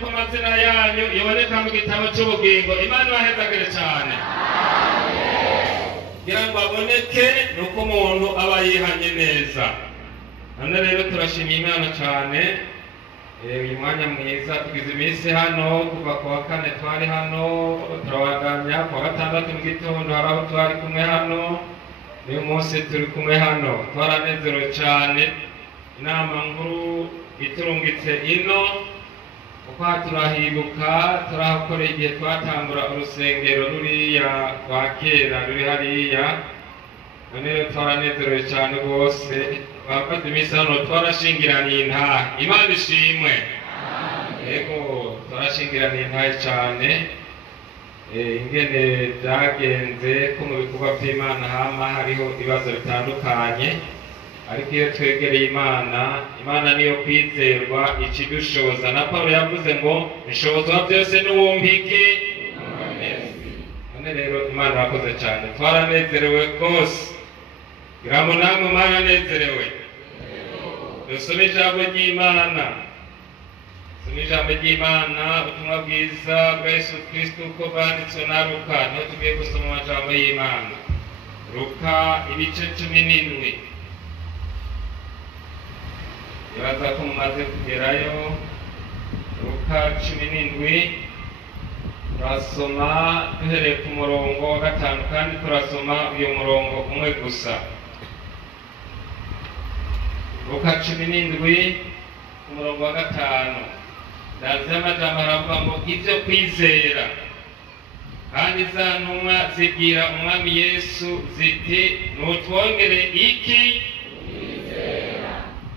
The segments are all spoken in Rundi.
ko amazina yanyu yaboneka mu gitabo cy'ubugingo. Imana ibahezagire cyane. Kugira ngo aboneke ni uko umuntu aba yihanye neza. None rero turashimiye Imana cyane. Uyu mwanya mwiza tugize iminsi hano kuva ku wa kane twari hano, turabandanya ku wa gatandatu mu gitondo hari aho twari kumwe hano, uyu munsi turi kumwe hano. Twaranezerewe cyane. Inama nkuru iturungitse ino kuko turahibuka turahakorera igihe twatangura urusengero ruriya rwa kera ruri hariya. None rero twaranezerewe cyane rwose. Bafata iminsi hano twarashingiraniye intahe. Imana ishimwe. Yego twarashingiraniye intahe cyane. Ingene byagenze ko mu bikorwa by'Imana hama hariho ibibazo bitandukanye, ariko iyo twegereye Imana niyo kwizerwa ikidushoboza. Na Paulo yavuze ngo ishobozwa byose n'uwumpiki. None rero Imana irakoze cyane. Twaranezerewe rwose. Iramu namwe mwaranezerewe. Dusome ijambo ry'Imana. Dusome ijambo ry'Imana, ubutumwa bwiza bwa Yesu Kristo uko bwanditswe na Luka. Niho tugiye gusoma amajambo y'Imana. Luka ibice 17. Ibaza ko mumaze kugerayo. Luka 17. Turasoma duhereye ku murongo wa 5 kandi turasoma uyu murongo umwe gusa. Luka 17 ku murongo wa 5. Ndazi amajambo aravuga ngo ibyo kwizera. Kandi za ntumwa zibwira umwami Yesu ziti nutwongere iki? Kwizera.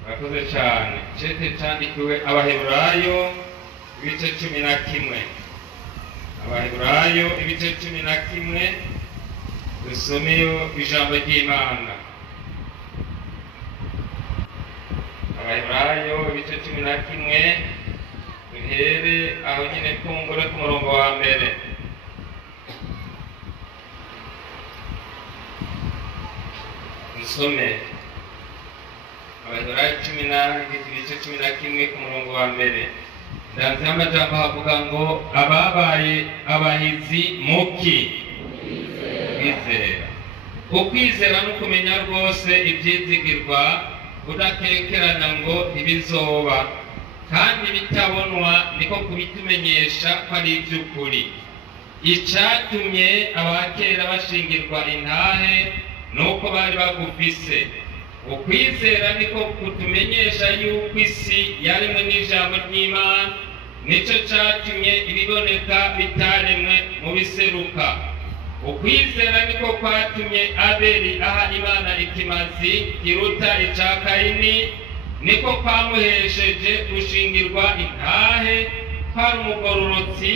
Bakoze cyane. Cete cyandikiwe Abaheburayo ibice 11. Abaheburayo ibice 11. Dusomeyo ijambo ry'Imana. Abaheburayo ibice 11. Duhere aho nyine tungure ku murongo wa mbere. Dusome Abaheburayo ibice 11 ku murongo wa mbere. Ndanze amajambo havuga ngo ababaye abahizi muki? Kwizera. Ukwizera no kumenya rwose ibyizigirwa, udakekeranya ngo ntibizoba, kandi bitabonwa niko kubitumenyesha ko ari iby'ukuri. Icyatumye abakera bashingirwa intahe nuko bari bagufise. Ukwizera niko kutumenyesha yuko isi yaremwe n'ijambo ry'Imana, nicyo cyatumye ibiboneka bitaremwe mu biseruka. Ukwizera niko kwatumye Abeli aha Imana ikimazi kiruta icya Kayini, niko kwamuhesheje gushingirwa intahe kwari umugororotsi,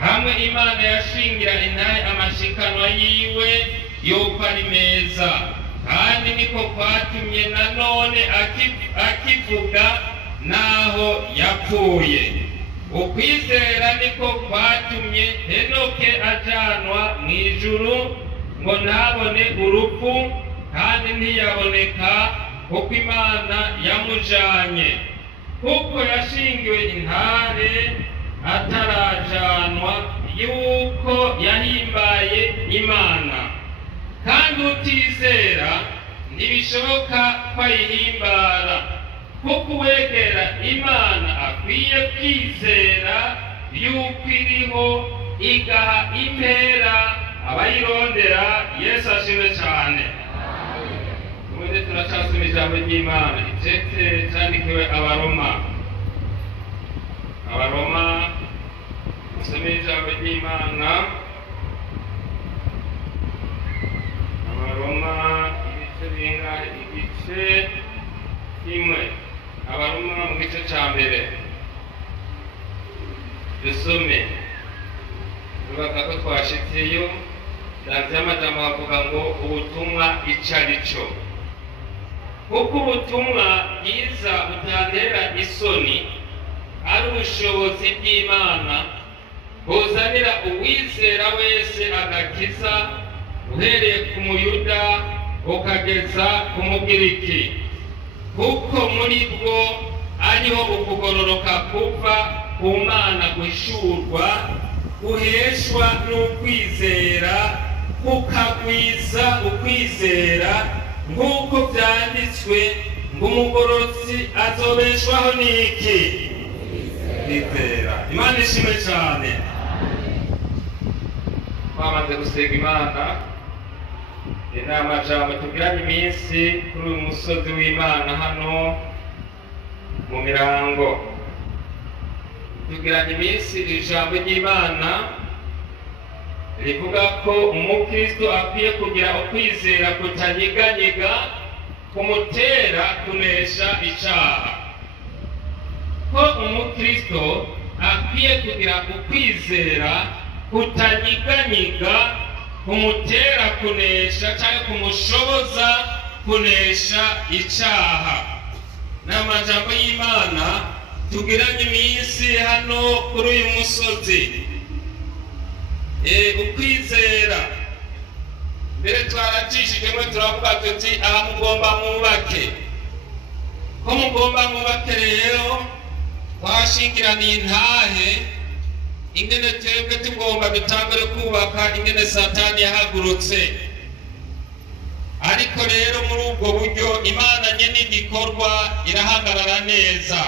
hamwe Imana yashingira intahe amashikanwa yiwe yuko ari meza. Kandi niko kwatumye nanone akivuga naho yapfuye. Ukwizera niko kwatumye Henoke ajanwa mu ijuru ngo ntabone urupfu, kandi ntiyaboneka kuko Imana yamujanye. Kuko yashingiwe intare atarajanwa yuko yahimbaye Imana. Kandi utizera ntibishoboka ko ayihimbara, kuko uwegera Imana akwiye kwizera yuko iriho igaha impera abayirondera. Yesu ashimwe cyane. Ubundi turacasoma ijambo ry'Imana. Icete cyandikiwe Abaroma. Dusome ijambo ry'Imana. Abaroma ibice bingahe? Igice kimwe. Abaroma mu gice cya mbere. Dusome. Tubaza ko twashitseyo. Ndazi amajambo avuga ngo ubutumwa icyo ari cyo. Kuko ubutumwa bwiza butantera isoni ari ubushobozi bw'Imana buzanira uwizera wese agakiza, uhereye ku Muyuda ukageza ku Mugiriki. Kuko muri bwo ariho ukugororoka kuva, ku Mana guhishurwa guheshwa n'ukwizera kukagwiza ukwizera nk'uko byanditswe ngo umugororotsi azobeshwaho n'iki? Kwizera. Imana ishimwe cyane. Twamaze gusenga Imana, inama jambo tugiranye iminsi kuri uyu musozi w'Imana hano mu Mirango. Tugiranye iminsi ijambo ry'Imana rivuga ko umukristo akwiye kugira ukwizera kutanyeganyega kumutera kunesha icyaha. Ko umukristo akwiye kugira ukwizera kutanyeganyega kumutera kunesha cyangwa kumushoboza kunesha icyaha. N'amajambo y'Imana tugiranye iminsi hano kuri uyu musozi. Ukwizera mbere twaracishijemo turavuga tuti aha mugomba mwubake. Ko mugomba mwubake rero twashingiraniye intahe ingene twebwe tugomba dutangure kubaka ingene Satani yahagurutse. Ariko rero muri ubwo buryo Imana nyene igikorwa irahagarara neza,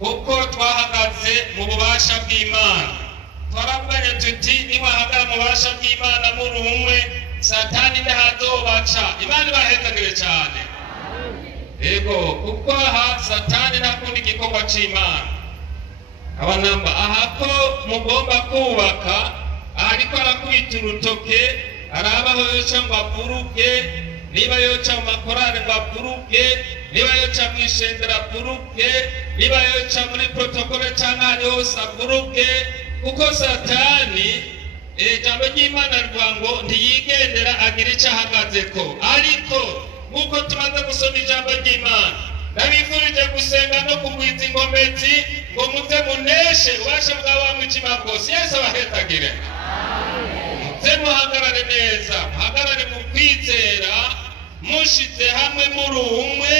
kuko twahagaze mu bubasha bw'Imana. Twarabwanye tuti niwahagara mu bubasha bw'Imana muri umwe, Satani ntazobaca. Imana ibahezagire cyane. Ego kuko aha Satani ntakunda igikorwa c'Imana. Abanamba aha ko mugomba kubaka, ariko arakubita urutoke arabaho yoca ngo avuruge, niba yoca mu makorari ngo avuruge, niba yoca mu ishengero avuruge, niba yoca muri protokole cyangwa ahandi hose avuruge, kuko Satani ijambo ry'Imana rivuga ngo ntiyigendera agira icyo ahagazeko. Ariko nk'uko tumaze gusoma ijambo ry'Imana, ndabifurije gusenga no kugwiza ingomezi ngo muze muneshe ubasha bwa wa mwijima bwose. Yesu abahezagire. Muze muhagarare neza, muhagarare mu kwizera, mushize hamwe muri umwe,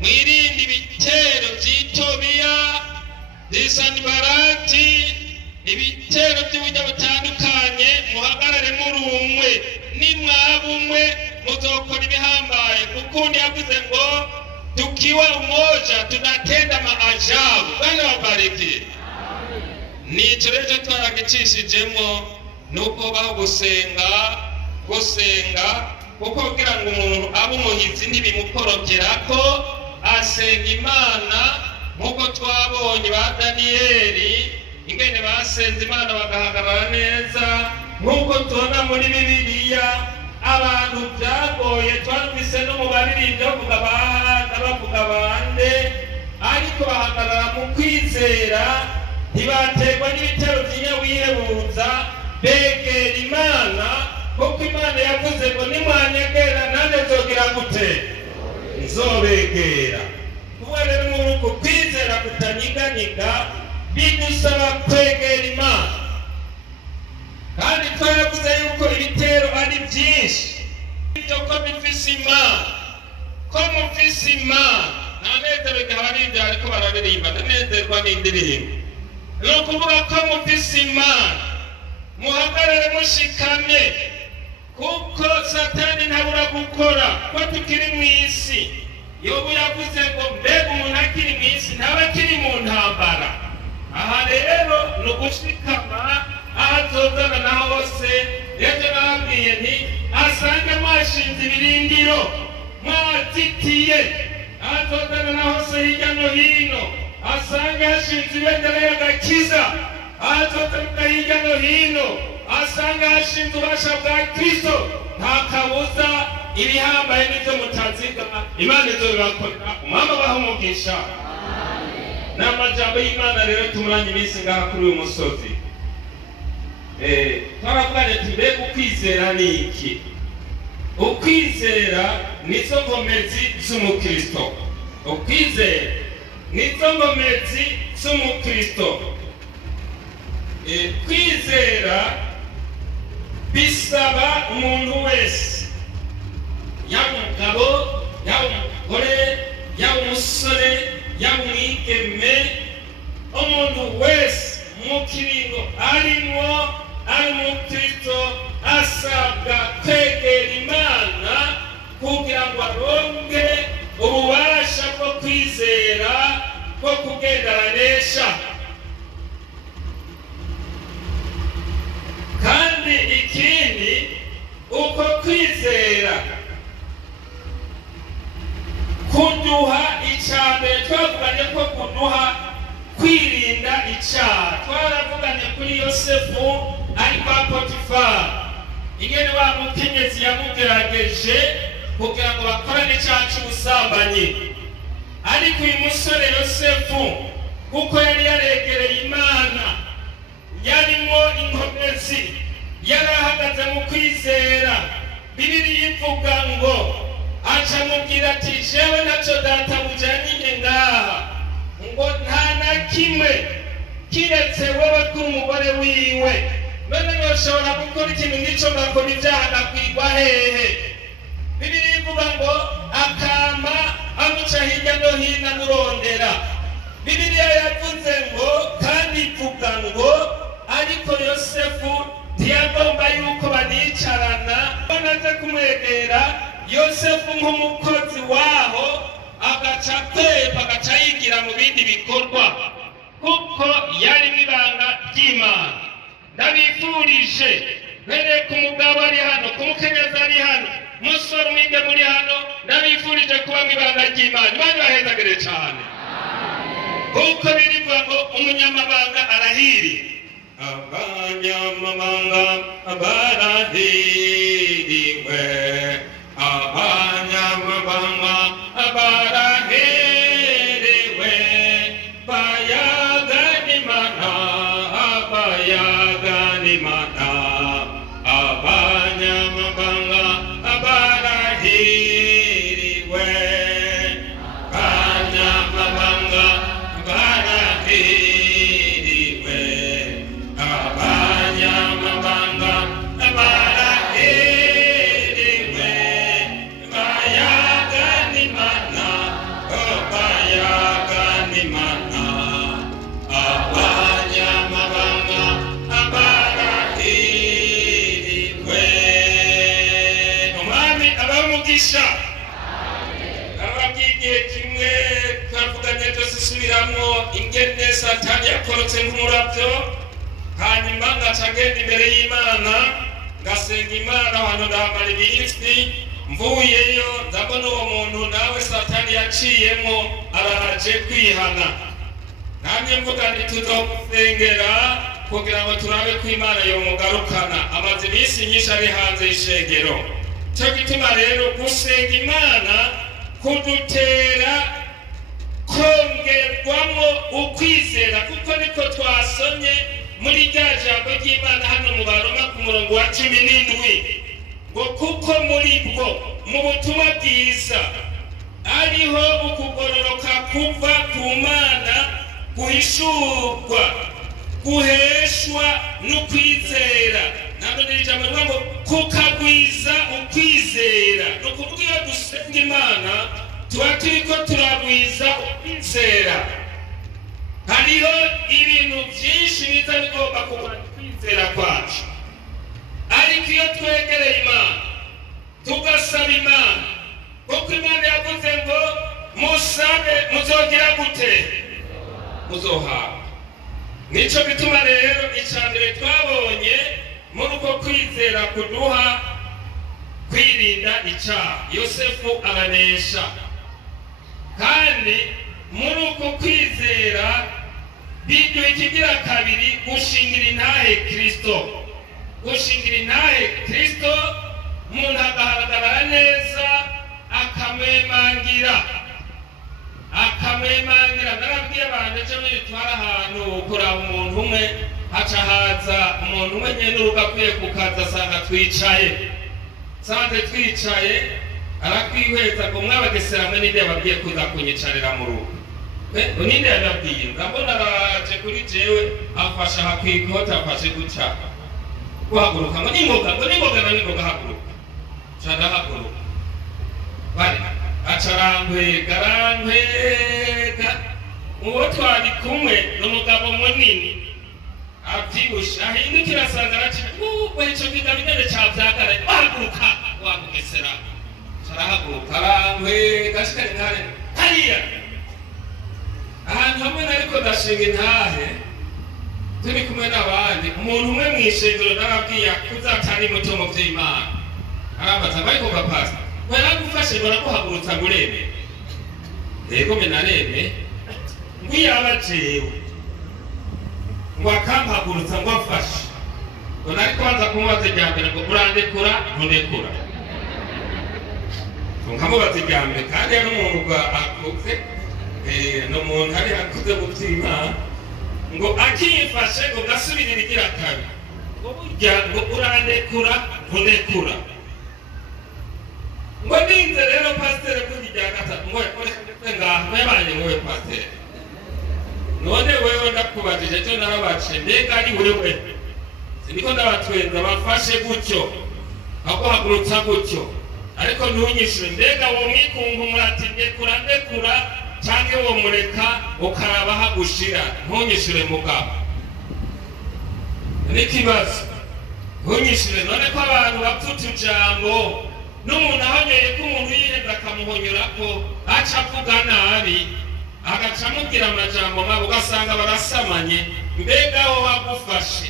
mwirinde ibitero by'Itobiya, Sanbalati, ibitero by'uburyo butandukanye. Muhagarare muri umwe, nimwaba umwe muzokora ibihambaye, kuko undi yavuze ngo tukiwa umoja tunatenda maajabu. Bwana wabariki. Nico rero twaragicishijemo nuko baho gusenga kuko kugira ngo umuntu abe umuhizi ntibimukorokera ko asenga Imana, nk'uko twabonye ba Daniyeli ingene basenze Imana bagahagarara neza, nk'uko tubona muri Bibiliya abantu byagoye. Twumvise no mu baririmbyi bavuga bahana bavuga bande, ariko bahagarara mu kwizera, ntibaterwa n'ibitero by'inyawihebuza, begera Imana, kuko Imana yavuze ngo nimwanyegera nanjye nzogira gute? Nzobegera. Kuba rero muri uku kwizera kutanyiganyiga bidusaba kwegera Imana, kandi twaravuze yuko ibitero ari byinshi. Ibyo ko bifise Imana, ko mufise Imana, ntanezero gaharinda ariko bararirimba, ntanezerwa n'indirimbo. Ni ukuvuga ko mufise Imana, muhagarare mushikamye, kuko Satani ntabura gukora. Ko tukiri mu isi, Yobu yavuze ngo mbega umuntu akiri mu isi ntaba akiri mu ntambara. Aha rero ni ugushikama, aho azozana na hose. Ejo nababwiye nti asange mwashinze ibirindiro, mwazitiye, aho azozana na hose hirya no hino. Asange hashinze ibendera y'agakiza, aho azozana hirya no hino. Asange hashinze ububasha bwa Kristo. Nta kabuza ibihambaye n'ibyo mutaziga Imana izobibakorera. Umwami abahe umugisha. N'amajambo y'Imana rero tumuranye iminsi ngaha kuri uyu musozi. Twaravuganye ati mbega ukwizera ni iki? Ukwizera nizo ngomezi z'umukristo. Ukwizera nizo ngomezi z'umukristo. Kwizera bisaba umuntu wese, yaba umugabo, yaba umugore, yaba umusore, yaba umwigeme, umuntu wese mu kiringo arimwo ari mu Kristo asabwa kwegera Imana kugira ngo aronke ububasha bwo kwizera bwo kugenderanesha. Kandi ikindi uko kwizera kuduha icambere, twavuganye ko kuduha kwirinda icyaha. Twaravuganye kuri Yosefu ari kwa Potifari, ingene wa mukenyezi yamugerageje kugira ngo bakorane icyaha cy'ubusambanyi. Ariko uyu musore Yosefu kuko yari yaregereye Imana, yarimo inkomezi, yarahagaze mu kwizera, Bibiliya ivuga ngo aca amubwira ati jewe ntacyo databuja yanyimye ngaha, ngo nta na kimwe kiretse wowe kuri umugore wiwe, none yoshobora gukora ikintu nk'icyo ngakora ibyaha ndakwigwa hehe? Bibiliya ivuga ngo akama amuca hirya no hino amurondera. Bibiliya yavuze ngo kandi ivuga ngo ariko Yosefu ntiyagomba yuko banicarana, banaze kumwegera Yosefu nk'umukozi waho agaca kwepa, agaca yigira mu bindi bikorwa kuko yari ibanga ry'Imana. Ndabifurije mbere ku mugabo ari hano, ku mukenyezi ari hano, musore umwige muri hano, ndabifurije kuba mu ibanga ry'Imana. Imana ibahezagire cyane kuko birivuga ngo umunyamabanga arahiriye. Abanyamabanga barahiriwe, abanyamabanga barahiriwe, bayagana Imana, bayagana Imana. Abanyamabanga barahiriwe, abanyamabanga barahiriwe, abanyamabanga barahiriwe, bayagana Imana, bayagana Imana. Abanyamabanga barahiriwe. Umwami abamugisha ababyigiye kimwe twavuganye dusubiramo ingene Satani yakorotse nk'umurabyo, hanyuma ngaca ngenda imbere y'Imana ngasenga Imana ahantu ndamara iminsi. Mvuyeyo ndabona uwo muntu nawe Satani yaciyemo araje kwihana, namye mvuga nti tuzomusengera kugira ngo turabe ko Imana yomugarukana. Amaze iminsi nyinshi ari hanze y'ishengero. Cyo gituma rero gusenga Imana kudutera kongerwamo ukwizera, kuko niko twasomye muri rya jambo ry'Imana hano mu Baroma ku murongo wa 17 ngo kuko muri bwo mu butumwa bwiza ariho ukugororoka kuva ku Mana guhishurwa guheshwa n'ukwizera. Ntabwo ni ijambo rivuga ngo kukagwiza ukwizera. Ni ukuvuga iyo dusenga Imana tuba turiko turagwiza ukwizera. Hariho ibintu byinshi biza bigomba kugwanya ukwizera kwacu, ariko iyo twegereye Imana tugasaba Imana, kuko Imana yavuze ngo musabe muzogira gute? Muzohabwa. Nico bituma rero icambere twabonye muri uko kwizera kuduha kwirinda icyaha, Yosefu aranesha. Kandi muri uko kwizera biduha ikigira kabiri, gushingira intahe Kristo. Gushingira intahe Kristo, umuntu agahagarara neza akamwemangira. Narabwiye abantu ejo bitwara ahantu kuraba umuntu umwe, haca haza umuntu umwe nyene uruga akwiye kukaza asanga twicaye. Sanze twicaye arakwihweza ngo mwabagesera mwe ninde yababwiye kuza kunyicarira mu rugo? Ninde yababwiye? Ndabona araje kuri jewe afasha hakwikota afashe guca guhaguruka ngo ningoga haguruka. Chanda haguruka. Bari acarangwega uwo twari kumwe n'umugabo munini avyibushe ahindukira asanga araca ico kigabo nyene cavyagara bahaguruka wabugesera carahaguruka arangwe gashikari nkare hariya ahantu hamwe nariko ndashinga intahe turi kumwe n'abandi umuntu umwe mw'ishengero narabwiye kuzatari muto mu vy'Imana arambaza ariko gapasa baragufashe baraguhagurutsa ngurebe rego me narebe ngwiyaba jewe ngo akampagurutsa ngo afashe ngo nari kubanza kumubaza iryambere ngo urandekura ntundekura nkamubaza iryambere kandi yari umuntu akuze n'umuntu hari akuze mu vy'Imana ngo akifashe ngo gasubirira igira kabiri ngo burya ngo urandekura ntundekura ngo ninze rero pasiteri kugira irya gatatu ngo ngaho yabanye wowe pasiteri none wewe ndakubajije cyo narabace mbega ari wewe siniko ndabatwenza bafashe gutyo baguhagurutsa gutyo ariko ntunyishure mbega wo mwikunkumura ati ndekura ndekura canke wo mureka ukaraba hagushira ntunyishure mugabo n'ikibazo ntunyishure none ko abantu bapfuta ijambo n'umuntu ahonyoye ko umuntu yiheza akamuhonyorako aca avuga nabi agaca amubwira amajambo mabi ugasanga barasamanye mbega wo agufashe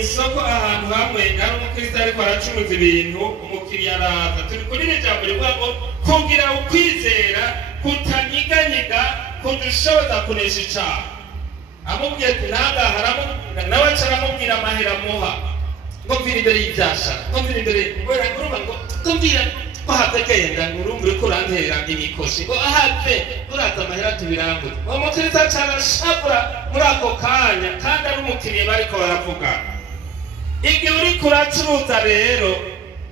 isoko ahantu hamwe ari umukristo ariko aracumuza ibintu umukiriya araza turi kuri iri jambo rivuga ngo kugira ukwizera kutanyiganyiga kudushoboza kunesha icaha amubwiye ati ntagaharamu nawe aca aramubwira amahera muha ngo mvira imbere y'ivyashara ngo mvira imbere urumva ngo mvira ko have genda ngo urumva uriko urantera imikoshi ngo ahave uraza amahera tubirangure uwo mukristo aca arashabura muri ako kanya kandi ari umukiriya bariko baravuga igihe uriko uracuruza rero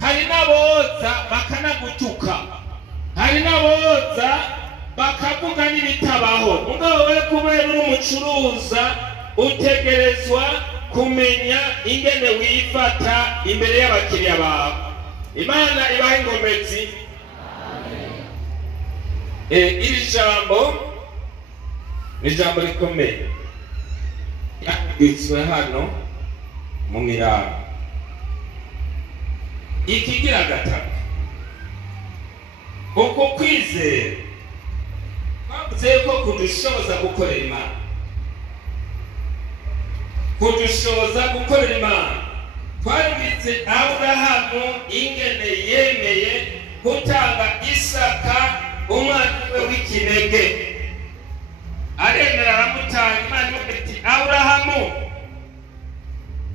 hari n'aboza bakanagutuka hari n'aboza bakavuga n'ibitabaho mugabo we kubera uri umucuruza utegerezwa kumenya ingene wifata imbere y'abakiriya bawe Imana ibahe ingomezi iri jambo ni jambo rikomeye yanditswe hano mu Mirango ikigira gatatu uko kwizera bavuze ko kudushoboza gukorera Imana kudushoboza gukorera Imana twanditse Aburahamu ingene yemeye gutanga Isaka umwana we w'ikinege aremera aramutanga Imana iti Aburahamu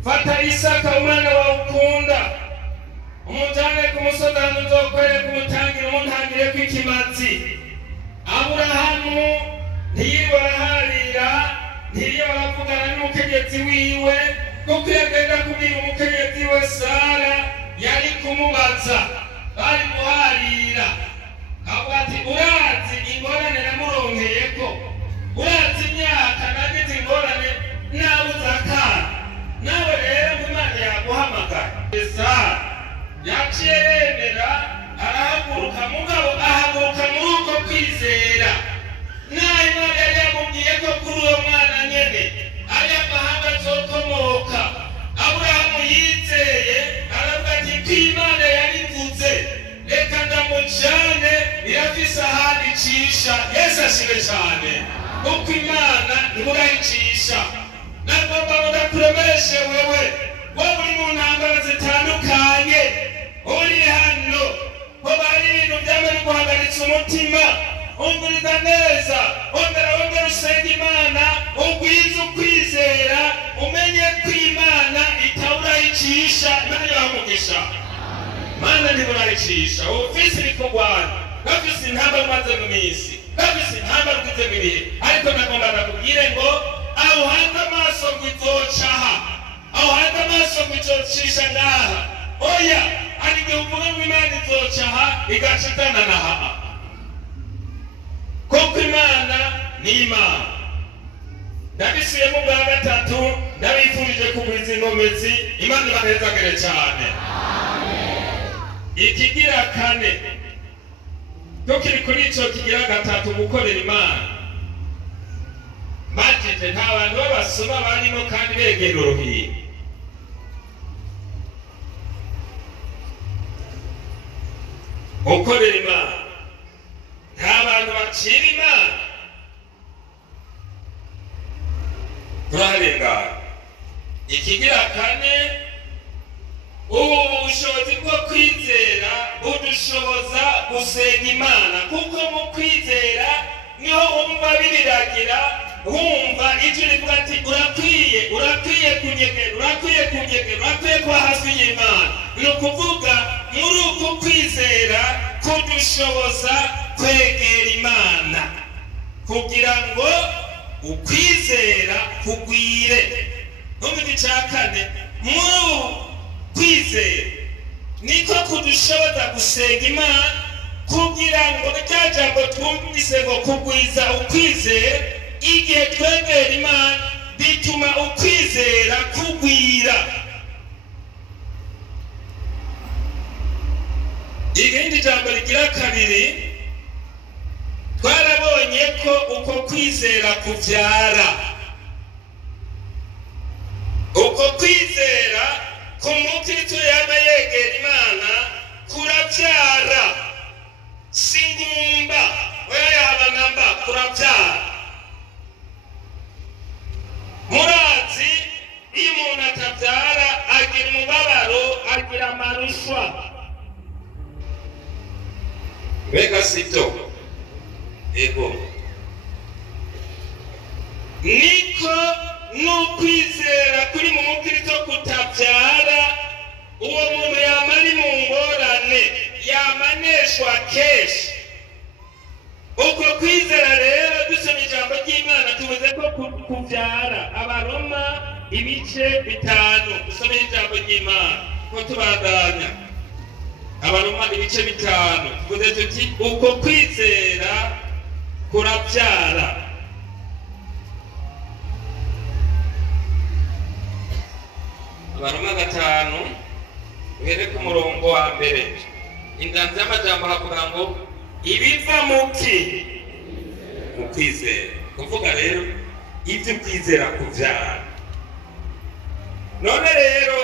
fata Isaka umwana wawe ukunda umujane ku musozi ahantu uzokorera kumutangire umuntangire kw'ikimazi Aburahamu ntiyirwa araharira ntiyirwa aravugana n'umukenyezi wiwe kuko yagenda kubwira umukenyezi we Sara yari kumubaza bari guharira avuga ati urazi ingorane namuronkeyeko urazi imyaka nagize ingorane nabuze akana nawe rero Imana yaguhamagara Sara yaciye yemera arahaguruka mugabo ahaguruka muri uko kwizera naho Imana yari yamubwiye ko kuri uwo mwana nyene ari amahanga azokomoka Aburahamu yizeye aravuga ati Imana yabivuze reka ndamujane irafise ahandi icisha Yesu ashimwe cane kuko Imana ntiburayicisha nagomba ngo ndakuremeshe wewe wowe uri mu ntambara zitandukanye uri hano ko bari ibintu byaba biguhagaritse umutima unguriza neza ongera usenga Imana ugwize ukwizera umenye ko Imana itawurayicisha Imana yamugisha Imana ntiburayicisha ufise ibikugwana bafise intambara umaze mu minsi bafise intambara ugize mu bihe ariko nagomba ndakubwire ngo aho hanze amaso ngo izocaha aho hanze amaso ngo izocisha ngaha oya ari igihe uvuga ngo Imana izocaha igaca itanana haha kuko Imana ni Imana ndabisubiyemo bwa gatatu ndabifurije kugwiza ingomezi Imana ibanezagire cyane ikigira kane tukiri kuri ico kigira gatatu gukorera Imana majije nta bantu b'abasuma barimo kandi begera uruhimbi. Ukorera Imana nta bantu bacira Imana. Turaharengana. Ikigira kane, ubu bushobozi bwo kwizera budushoboza gusenga Imana, kuko mu kwizera niho wumva biriragira, wumva ijwi rivuga ati urakwiye kunyegera kuba hafi y'Imana. Ni ukuvuga muri uku kwizera kudushoboza kwegera Imana kugira ngo ukwizera kugwire. Numva icya kane, muri kwizera niko kudushoboza gusenga Imana kugira ngo rya jambo twumvise ngo kugwiza ukwizera, igihe twegera Imana bituma ukwizera kugwira. Irindi jambo rigira kabiri, twarabonye ko uko kwizera kubyara. Uko kwizera ku mukristo yaba yegera Imana kurabyara, si ngumba oya yaba namba, kurabyara. Murazi iyo umuntu atabyara agira umubabaro, agira amarushwa. Mbega sibyo? Ego. Niko n'ukwizera kuri mu mukristo kutabyara, uwo muntu yama ari mu ngorane, yamaneshwa kenshi. Uko kwizera rero dusoma ijambo ry'Imana tuvuze ko kubyara. Abaroma ibice 5, dusome ijambo ry'Imana ko tubandanya. Abaroma ibice 5 tuvuze tuti uko kwizera kurabyara. Abaroma 5 uhere ku murongo wa mbere. Inganzo y'amajambo havuga ngo ibiva muki mu kwizera. Kuvuga rero ibyo kwizera kubyara. None rero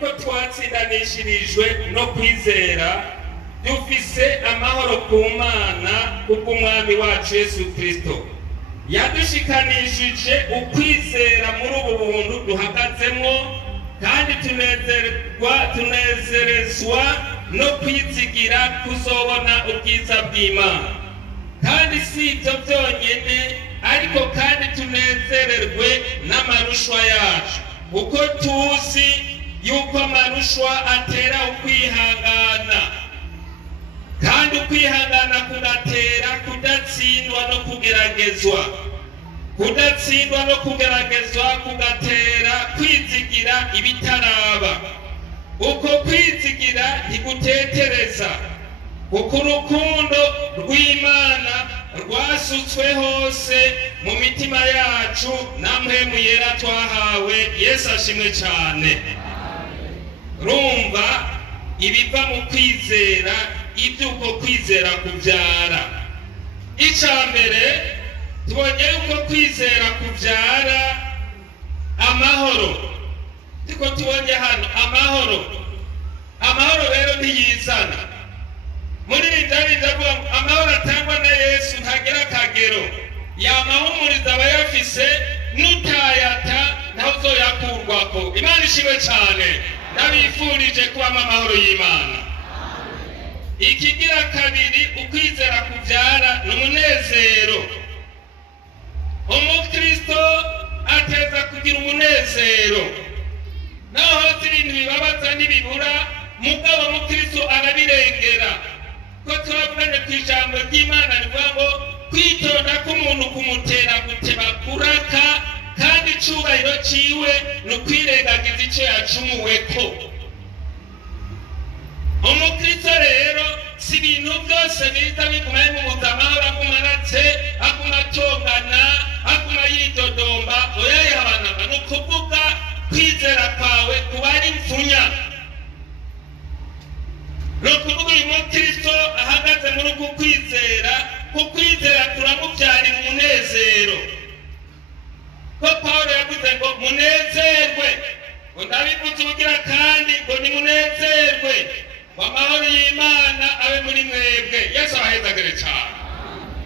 ko twatsindanishirijwe no kwizera, dufise amahoro ku Mana kubw'Umwami wacu Yesu Kristo. Yadushikanishije ukwizera muri ubu buntu duhagazemo, kandi tunezerezwa no kwizigira kuzobona ubwiza bw'Imana. Kandi si ibyo byonyine, ariko kandi tunezererwe n'amarushwa yacu, uko tuzi yuko amarushwa atera ukwihangana, kandi ukwihangana kugatera kudatsindwa no kugeragezwa, kudatsindwa no kugeragezwa kugatera kwizigira ibitaraba. Uko kwizigira ntigutetereza, kuko urukundo rw'Imana rwasutswe hose mu mitima yacu na mpwemu yera twahawe. Yesu ashimwe cyane. Rumva ibiva mu kwizera, iby'uko kwizera kubyara. Icya mbere tubonye yuko kwizera kubyara amahoro. Tiko tubonye hano amahoro. Amahoro rero ntiyizana. Muri indari ndavuga amahoro atangwa na Yesu ntagera akagero. Yamahumuriza abayafise, nutayata ntaho uzoyakurwako. Imana ishimwe cyane. Ndabifurije kuba amahoro y'Imana. Ikigira kabiri, ukwizera kubyara n'umunezero. Umukristo ateza kugira umunezero. Naho ibintu bibabaza n'ibibura, mugabo umukristo arabirengera. Ko turabona ku ijambo ry'Imana rivuga ngo kwitonda k'umuntu kumutera guteba kuraka, kandi icubahiro ciwe n'ukwirengagiza icyo yacumuweko. Umukristo rero si ibintu byose biza biguma bimubuza amahoro, aguma aratse, aguma atongana, aguma yidodomba. Oya yabanaba, ni ukuvuga kwizera kwawe kuba ari impfunya. Ni ukuvuga uyu mukristo ahagaze muri uku kwizera, kukwizera kuramubyarira umunezero. w'Imana abe muri mwebwe. Yesu ahezagire cyane.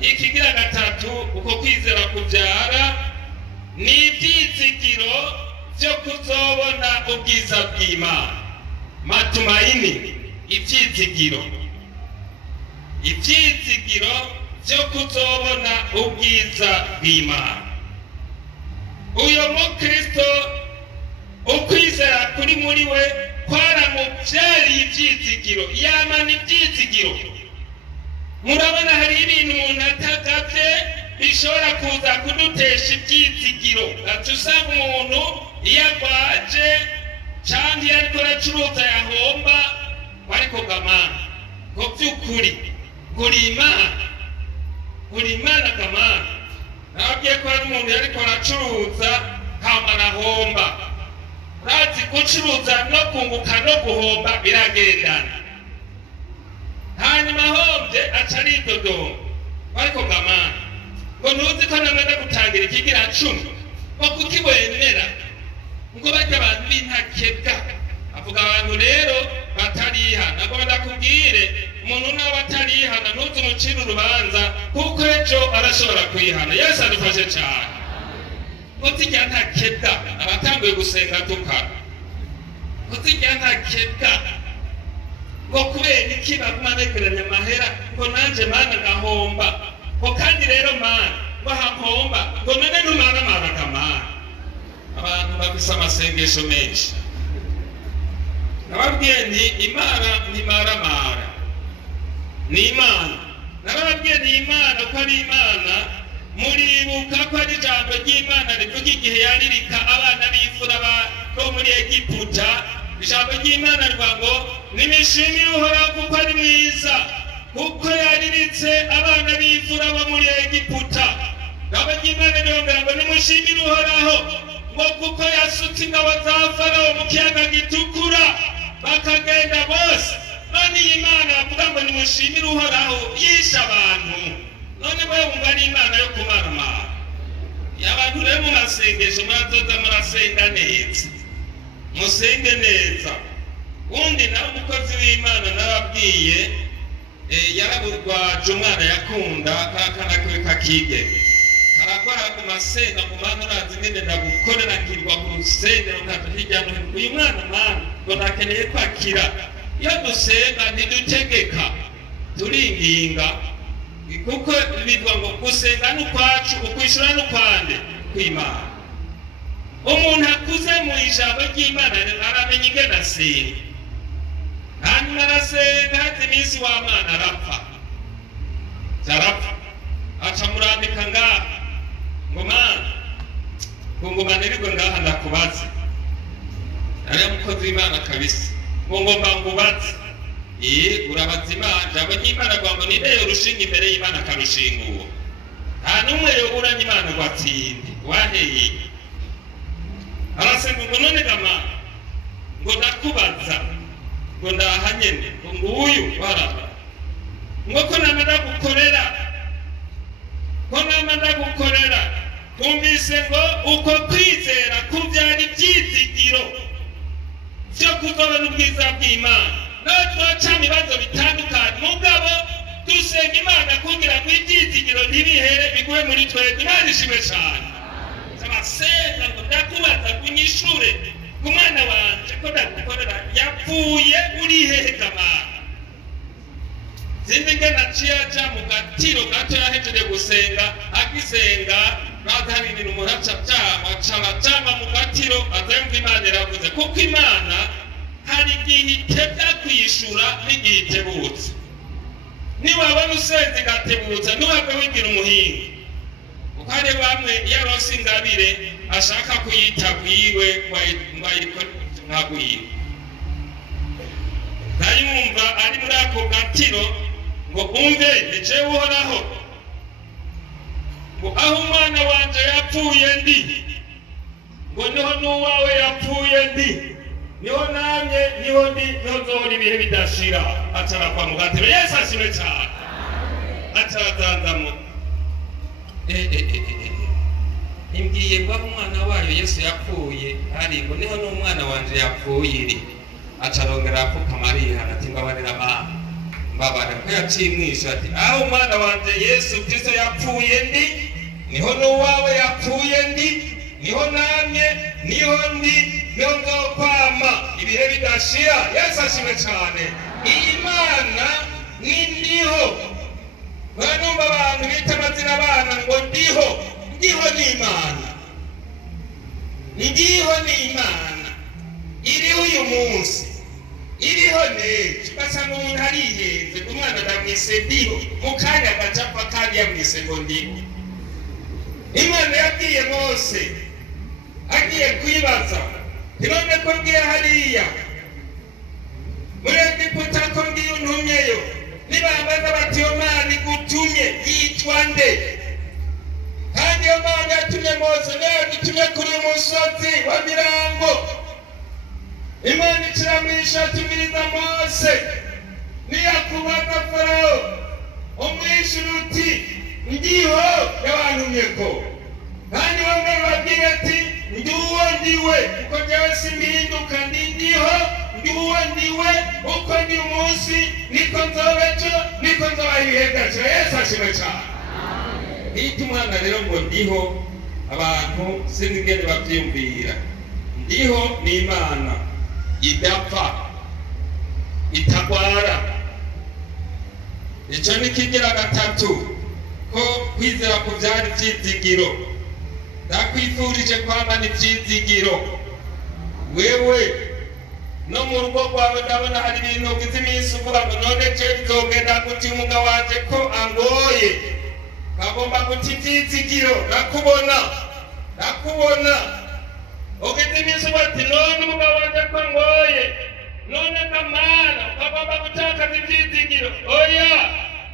Ikigira gatatu, uko kwizera kubyara ni ibyizigiro byo kuzobona ubwiza bw'Imana. Matumaini, ibyizigiro byo kuzobona ubwiza bw'Imana. Uyo mukristo ukwizera kuri muri we kwaramubyariye ibyizigiro, yamana ibyizigiro. Murabona hari ibintu umuntu atagavye bishobora kuza kudutesha ibyizigiro. Usanga umuntu iyo agwaje cyangwa iyo ariko aracuruza yahomba, ariko gamana ngo by'ukuri guri Imana gamana. Nababwiye ko hari umuntu yariko aracuruza hama arahomba. Urazi gucuruza no kunguka no guhomba biragendana. Hanyuma ahombye aca aridodomba, ariko gamana ngo ntuzi ko namwe gutangira ikigira 10 ngo kukibonera ngo bajya abantu b'intakebwa. Avuga abantu rero batarihana. Ngo ndakubwire umuntu nawe batarihana ntuzi umucira urubanza, kuko ejo arashobora kwihana. Yesu adufashe cyane. Kutijya ntakebwa abatanguye gusenga tukana. Kutijya ntakebwa ngo kubera iki baguma begeranya amahera ngo nanje Mana gahomba. Ngo kandi rero Mana bahomba ngo none numara Mana. Abantu bafise amasengesho menshi. Nababwiye ni Imana ntimaramara, ni Imana. Nababwiye ni Imana ko ari Imana. Muribuka ko ari ijambo ry'Imana rivuga igihe yaririka abana b'imfura bo muri Egiputa. Ijambo ry'Imana rivuga ngo nimishimire Uhoraho kuko ari mwiza, kuko yariritse abana b'imfura bo muri Egiputa. Ijambo ry'Imana rivuga ngo nimushimire Uhoraho ngo kuko yasutse ingabo za Farawo mu kiyaga gitukura bakagenda bose. None iyi Imana avuga ngo nimushimire Uhoraho yisha abantu. None we wumva ari Imana yo kumaramara? Y'abantu rero mu masengesho murazoza murasenga neza, musenge neza. Undi nawe umukozi w'Imana nababwiye yarabugwaje umwana yakunda kakana kiwe kakige karakora ku masenga mu Mana. Urazi ngene ndagukorera nkirwa ku rusengero nkato hirya no hino. Uyu mwana Mana ngo nakeneye kwakira. Iyo dusenga ntidutegeka, turinginga, kuko bitwa ngo gusenga n'ukwacu ukwishura n'ukwande kw'Imana. Umuntu akuze mu ijambo ry'Imana aramenya ingene asenga. Hanyuma arasenga hati iminsi wa Mana arapfa. Aca murambika ngaha ngo Mana ngomba nirirwe ngaha ndakubaza. Ariya mukozi w'Imana kabisa ngo ngomba ngubaze. Urabaza Imana. Ijambo ry'Imana ngo nireyo rushinga imbere y'Imana akarushinga uwo. Nta n'umwe yoburanye Imana ngo atsinde. Waheye arasenga ngo none gama ngo ndakubaza ngo ndaha nyene ngo nguyu baraba ngo ko namanda gukorera twumvise ngo uko kwizera kubyara ibyizigiro byo kuzobona ubwiza bw'Imana. Nawe twaca ibibazo bitandukanye mugabo dusenga Imana kugira ngo ibyizigiro ntibihere biguhe muri twebwe. Imana ishimwe cyane. Abasenga ngo ndakubaza kunyishure ku mwana wanje ko ndagukorera yapfuye uri hehe Kamana? Zindi ngena ciyaca mu gatiro gato yahejeje gusenga. Agisenga batari ibintu muraca cyama mu gatiro azayumva Imana iravuze, kuko Imana hari igihe itebya kwishura n'igihe itebutse. Niwabona usenze gatebutse ntiwapfe wigira umuhinga, kuko hari bamwe iyo aronse ingabire ashaka kuyita kwiwe ngo ayikore nkagwiwe. Ndayumva ari muri ako gatiro ngo umve ije Uhoraho ngo aho umwana wanje yapfuye ndi ngo niho n'uwawe yapfuye ndi, niho namye niho ndi, niho nzohora ibihe bidashira. Acarapfa mu gatiro. Yesu ashimwe cyane. Acarazanzamo imbwiye ngo aho umwana wayo Yesu yapfuye ari ngo niho n'umwana wanje yapfuye iri. Acarongera apfuka Mariya ati mbabarira Mana mbabara ko yacimwisha ati aho umwana wanje Yesu Kristo yapfuye ndi niho n'uwawe yapfuye ndi niho namye niho ndi niho nzokwama ibihe bidashira. Yesu ashimwe cyane. Iyi Mana ni ndiho. Banumva abantu bita amazina abana ngo ndiho ni Imana, ndiho ni Imana iriho uyu munsi iriho nejo. Ugasanga umuntu ariyenze umwana ndamwise ndiho mu kanya agacapfa kandi yamwise ngo ndiho. Imana yabwiye Mose agiye kwibaza none ko ngiye hariya muri Egiputa ko ngiye untumyeyo nibambaza bati yo Mana igutumye yitwa nde? Kandi yo Mana yatumye Mose nayo gitumye kuri uyu musozi wa Mirambo. Imana ikiramwisha tumiriza Mose niyakubaza Farawo umwishyura uti ndiho yabantumye ko. Kandi bamwe babwira ati ndiwo ndiwe kuko jyewe simpinduka ndiho ndiwo ndiwe uko ndi umunsi niko nzoba ejo niko nzoba ibihe byacu. Yesu ashimwe cyane. Hita umwana rero ngo ndiho abantu sinigende babyiyumvira. Ndiho ni Imana idapfa itagwara. Icyo ni kigira gatatu ko kwizera ku byari byizigiro. Ndakwifurije kwamana ibyizigiro. Wewe no mu rugo rwawe ndabona hari ibintu ugize iminsi uvuga ngo none je bizogenda guti umugabo wanje ko angoye. Bagomba guti ibyizigiro. Nakubona ugize iminsi bati none umugabo wanje ko angoye none Kamana bagomba gutakaza ibyizigiro. Oya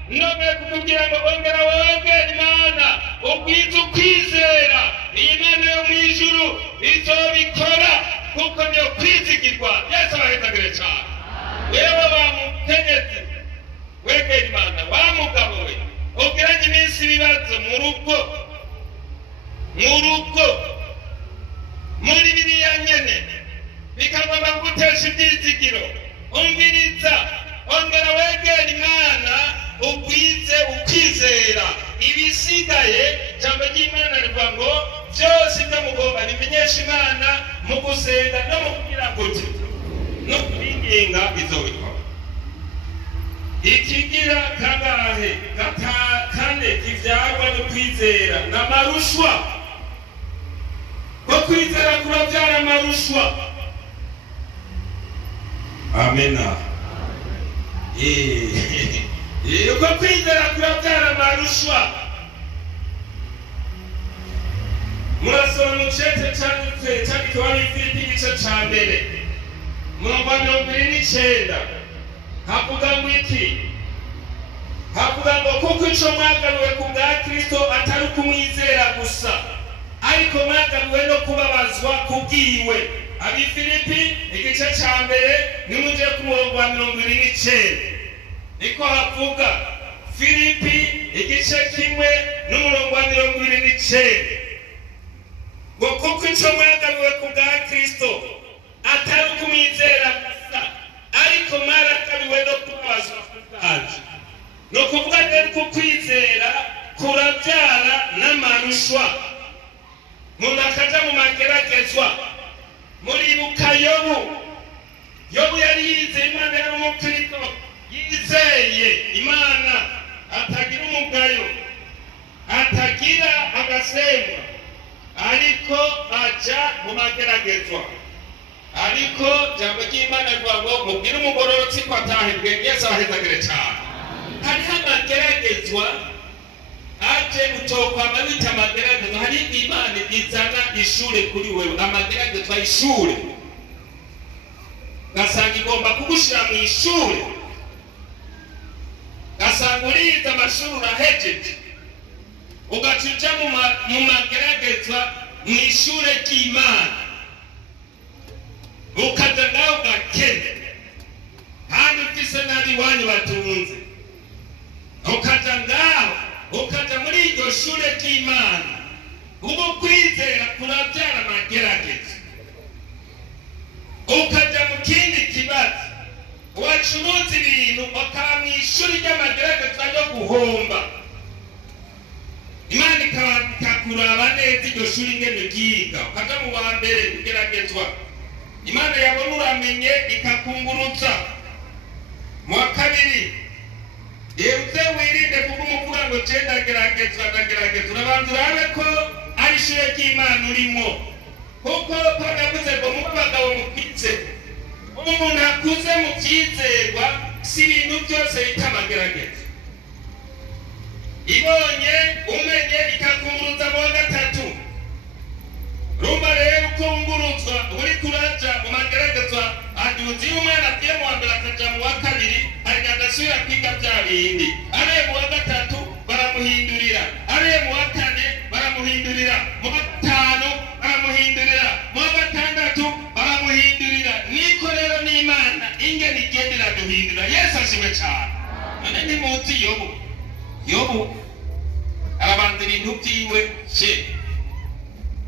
none kukubwira ngo ongera woge Imana ugwiza ukwizera. Iyi Mana yo mu ijuru izobikora kuko niyo kwizigirwa. Yesu abahezagire cyane. Wewe wa mukenyezi wegera Imana, wa mugabo we ugiranye iminsi ibibazo mu rugo muri biriya nyene bikagomba gutesha ibyizigiro. Umviriza, ongera wegera Imana ugwize ukwizera. Ibisigaye jambo ry'Imana rivuga ngo byose byo mugomba bimenyesha Imana mu gusenga no mu kugira gute no kubinginga izobikora. Ikigira kangahe kane kivyarwa no kwizera n'amarushwa. Ko kwizera kurabyara amarushwa. Amena. Ko kwizera kurabyara amarushwa. Murasoma mu cete cyandikwa n'Ifilipi igice cya mbere murongo wa 29 havuga ngo iki? Havuga ngo kuko ico mwagaruwe ku bwa Kristo atari kumwizera gusa ariko mwagaruwe no kubabazwa kubwiwe. Abifilipi igice cya mbere nimuje ku murongo wa 29 niko havuga. Filipi igice kimwe n'umurongo wa 29 ngo kuko ico mwagaruwe ku bwa Kristo atari kumwizera gusa ariko mwaragaruwe no kubabazwa kubwaje. No kuvuga rero ko kwizera kurabyara n'amarushwa. Umuntu akaja mu mageragezwa. Muribuka Yobu yari yizeye Imana yari umukristo yizeye Imana atagira umugayo atagira agasemwa ariko aja mu mageragezwa. Ariko jambo ry'Imana rivuga ngo mubwire umugororotsi ko atahirwe. Yesu abahezagire cyane. Hariho amageragezwa aje utokwama bita amageragezwa. Hari Imana izana ishure kuri wewe, amageragezwa ishure gasanga igomba kugushira mu ishure. Gasanga urize amashuri urahejeje ugacuja mu mageragezwa mu ishure ry'Imana ukaja ngaho gakene kandi ufise n'abiwanyu batunze. Ukaja ngaho ukaja muri iryo shure ry'Imana. Ubu kwizera kurabyara amagerageza. Ukaja mu kindi kibazo wacuruza ibintu bakaba mu ishuri ry'amagerageza yo guhomba, Imana ikakuraba neza iryo shuri ingene ryiga ukaja mu wa mbere kugeragezwa, Imana yabona uramenye ikakungurutsa mu wa kabiri. Uze wirinde kuba umuvuga ngo je ndageragezwa, urabanza urabe ko ari ishure ry'Imana urimo, kuko Pawulo yavuze ngo mu bagabo mukwize, umuntu akuze mu vyizerwa si ibintu byose bita amagerageza. Ibonye umenye ikakunguruza mu wa gatatu. Rumba rero uko wunguruzwa uri kuraja mu mageragezwa, aduzi umwana agiye mu wa mbere akaja mu wa kabiri ariko adasubira kwiga bya bindi. Ariye mu wa gatatu baramuhindurira, ariye mu wa kane baramuhindurira, mu wa gatanu baramuhindurira, mu wa gatandatu baramuhindurira. Niko rero n'Imana ingene igenda iraduhindura. Yesu ashimwe cyane. None ntimuzi Yobu arabanza ibintu byiwe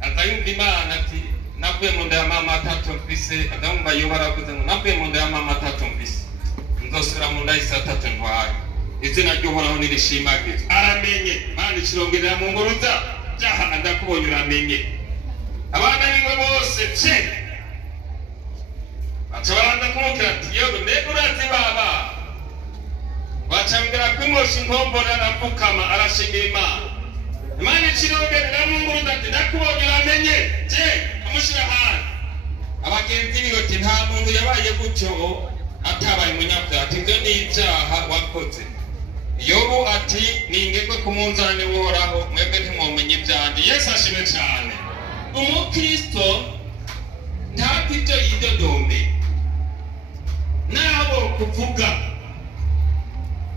atayumva Imana ati navuye mu nda ya mama atatu mfise. Adamumva Yobu aravuze ngo navuye mu nda ya mama atatu mfise, nzosubira mu nda y'isi atatu ntwaye, izina ry'Uhoraho nirishimagizwe. Aramenye Imana ikirongerera mu ngoro zaha, ndakubonye uramenye. Abana biwe bose baca baranza kumubwira ati Yobu mbega urazi baba, bacambwira kwimosha inkombora arapfukama arashimira Imana. Imana ikirongerera mu ngoro ati ndakubonye uramenye, amushyira hanze. Abagenzi biwe ati nta muntu yabaye gutyo atabaye umunyabyaha, ati ibyo ni ibyaha wakoze. Yobu ati ningegwe ku munzani w'Uhoraho, mwebwe ntimwomenye ibyanjye. Yesu ashimwe cyane. Umukristo ntabwo ibyo yidodombe nabo kuvuga,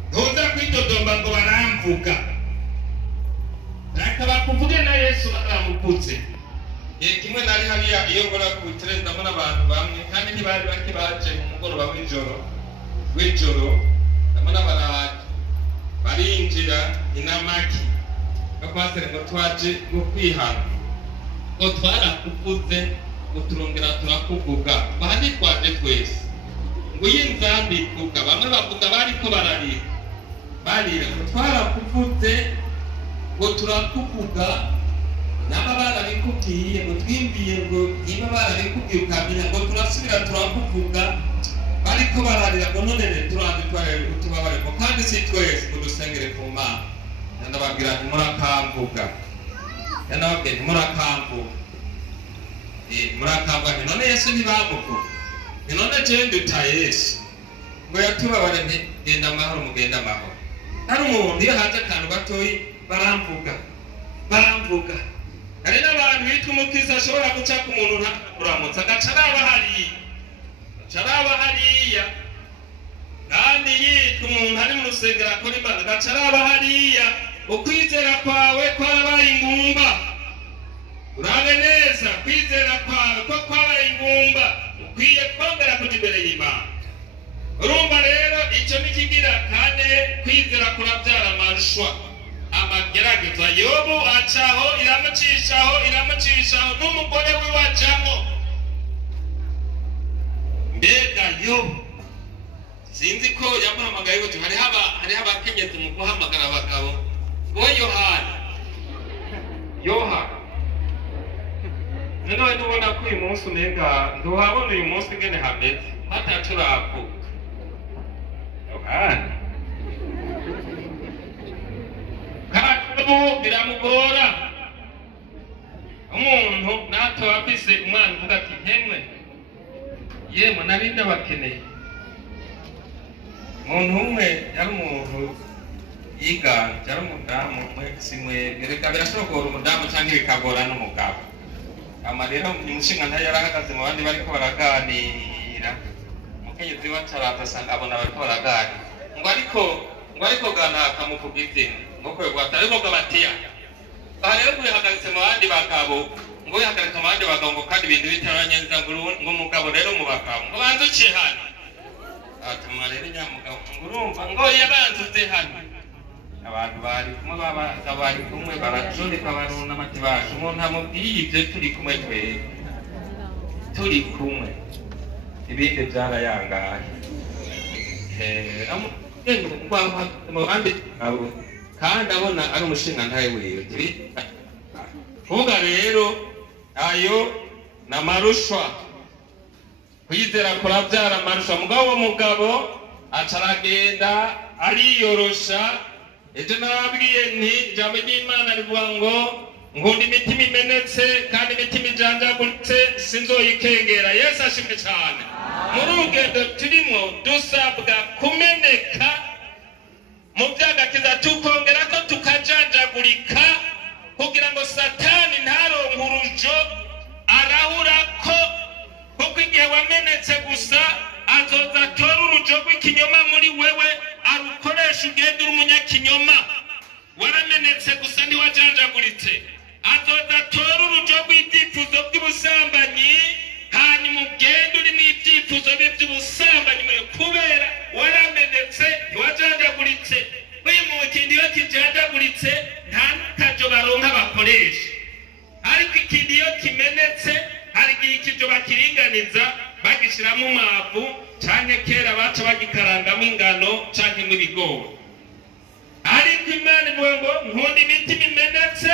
ntuza kwidodomba ngo baramvuga, reka bakuvuge na Yesu baramuputse. Kimwe nari hariya iyo ngora ku butere ndabona abantu bamwe kandi ntibari bake baje mu mugoroba w'ijoro ndabona barinjira inamaki bakwasere ngo twaje ngo kwihana, ngo twarakuvuze ngo turongera turakuvuga, bahandi twaje twese ngo y'inzambi kuvuga. Bamwe bavuga bariko barira ngo twarakuvuze ngo turakuvuga, naba barabikubwiye ngo twimbiye ngo niba barabikubwiye ukamenya ngo turasubira turakuvuga, bariko bararira ngo none turaje tubabare ko kandi si twese kudusengere ku Mana. Ndababwira nti murakamvuga, ndababwira nti murakamvuga, murakamvuga. None Yesu ntibamuvuga, none je nduta Yesu ngo yatubabare nti genda amahoro mugenda amahoro. Hari umuntu iyo haje akantu gatoyi baramvuga. Hari n'abantu bitwa umukristo ashobora guca ku muntu ntakuramutsa agaca araba hariya, kandi yitwa umuntu ari mu rusengero akora imbaraga agaca araba hariya. Ukwizera kwawe kwarabaye ingumba, urabe neza kwizera kwawe ko kwabaye ingumba, ukwiye kongera kuja imbere y'Imana. Urumva rero icyo nikigira kane, kwizera kurabyara amaruswa, amagerageza. Yobu acaho iramucishaho n'umugore we wacamo. Mbega Yobu sinzi ko yamuhamagaye gutyo. hariho abakenyezi mu guhamagara abagabo ngo Yohana noneho ndubona ko uyu munsi umenga nduhabona uyu munsi ngene hameze hatacurakuka. Yohana biramugora umuntu natoba afise umwana uvuga ati yemwe nari ndabakeneye. Umuntu umwe yari umuntu yiganje, ari umudamu simwe reka birashobora umudamu cyangwa bikagora n'umugabo. Amarero umushinga ntayo yarahagaze mu bandi bariko baraganira, umukenyezi we acaraza asanga abona bariko baraganira ngo ariko gana akamuvuga izina ngo kwego atariko gabatiya. Aha rero bihagaritse mu bandi bagabo, ngo yahagaritse mu bandi bagabo ngo kandi ibintu bitaranyenza ngo umugabo rero mu bagabo ngo banze uciye hano. Atuma rero nyamugabo urumva ngo yabanzuze hano. Abantu bari kumwe barajurika barunama ati baje umuntu amubwiye ibyo turi kumwe ibindi byarayangaye. kandi abona ari umushinga ntaye wiwe kuvuga rero ayo n'amarushwa kwizera kurabyara amarusha mugabo acaragenda ariyorosha. Ejo nababwiye nti ijambo ry'Imana rivuga ngo nkunda imitima imenetse kandi imitima ijanjaguritse sinzoyikengera. Yesu ashimwe cyane. Muri urugendo turimo dusabwa kumeneka mu by'agakiza tukongera ko tukajanjagurika kugira ngo Satani ntaronke urujo arahura ko kuko igihe wamenetse gusa azoza atora urujo rw'ikinyoma muri wewe arukoresha ugenda uri umunyakinyoma. Waramenetse gusa ntiwajanjaguritse azoza atora urujo rw'ibyifuzo by'ubusambanyi hanyuma ugenda uri mu ibyifuzo by'ubusambanyi kubera waramenetse ntiwajanjaguritse. Uyu mutindi iyo kijanjaguritse nta n'akajo baronka bakoresha, ariko ikindi iyo kimenetse hari igihe ikijo bakiringaniza bagishyiramo umwavu canke kera baca bagikarangamo ingano canke n'ibigori. Ariko Imana ivuga ngo nkunda imitima imenetse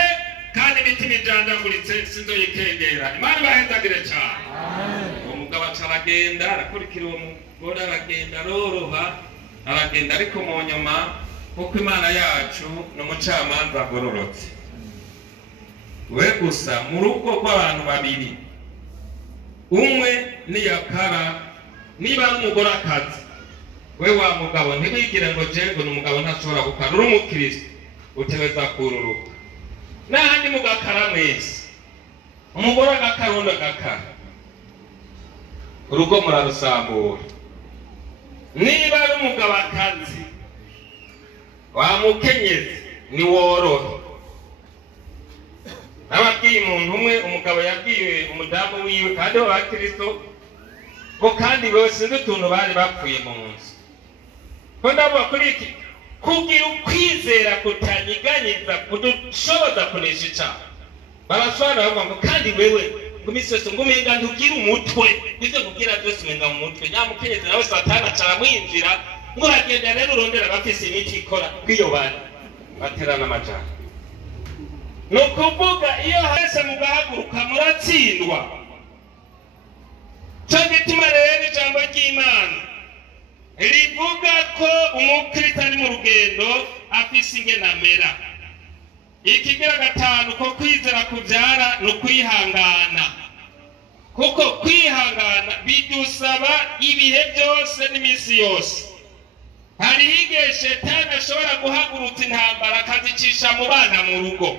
kandi imitima ijanjaguritse sinzoyikengera. Imana ibahezagire cyane. Uwo mugabo aca aragenda arakurikira uwo mugore aragenda aroroha aragenda, ariko mu nyuma kuko Imana yacu ni umucamanza agororotse. We gusa mu rugo rw'abantu babiri umwe niyakara niba ari umugore akazi, we wa mugabo ntibigire ngo jengo ni umugabo ntashobora gukara, uri umukristo uteweza kururuka. N'ahandi mugakara mwese, umugore agakara undi agakara, urugo murarusambura. Niba ari umugabo akazi wa mukenyezi ni worohe. Ababwiye umuntu umwe, umugabo yabwiye umudamu wiwe kandi w'abakristo ko kandi bose n'utuntu bari bapfuye mu nzu. Ko ndavuga kuri iki kugira ukwizera kutanyiganyiza kudushoboza kunesha icyaha. Barasobanura bavuga ngo kandi wewe ngo iminsi yose ngo umenga ntugire umutwe, ibyo nkubwira byose umenga mu mutwe. Nyamukenyezi nawe Satani acaramwinjira ngo uragenda rero urondera abafise imiti ikora kw'iyo bari baterana amajana. Ni ukuvuga iyo hese mugahaguruka muratsindwa. Cyo gituma rero ijambo ry'Imana rivuga ko umukristo ari mu rugendo afise ingene amera. Ikigira gatanu ko kwizera kubyara no kwihangana, kuko kwihangana bidusaba ibihe byose n'iminsi yose. Hari igihe Shetani ashobora guhagurutsa intambara akazicisha mu bana mu rugo.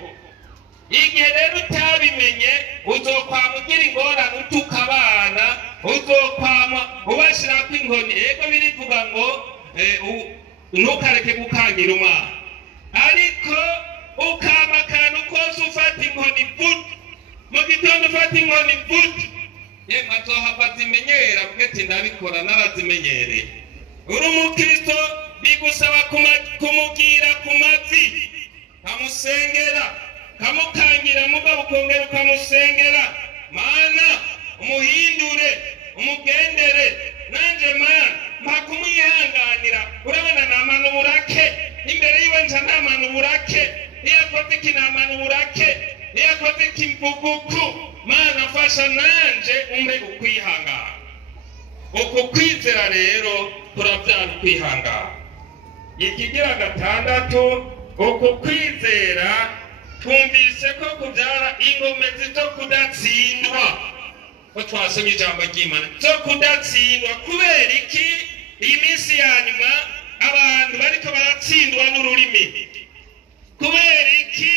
Igihe rero utabimenye uzokwama ugira ingorane utuka abana, uzokwama ubashirako inkoni. Ego birivuga ngo ntukareke gukangira umwana, ariko ukama akantu kose ufata inkoni vuta, mu gitondo ufata inkoni vuta, yemwe azohava azimenyera avuga ati ndabikora narazimenyereye. Uri umukristo bigusaba kumugira ku mavi, kamusengera, kamukangira mugabo ukongera ukamusengera. Mana umuhindure umugendere nanje Mana mpakumwihanganira. Urabona namana uburake imbere yiwe nca namana uburake, niyakoze ikinamana uburake, niyakoze ikimvuguku. Mana mfasha nanje umbe ukwihangana. Uku kwizera rero turabyara ukwihangana. Ikigira gatandatu, uku kwizera twumvise ko kubyara ingomezi zo kudatsindwa. Ko twasomye ijambo ry'Imana zo kudatsindwa. Kubera iki iyi minsi ya nyuma abantu bariko baratsindwa n'ururimi? Kubera iki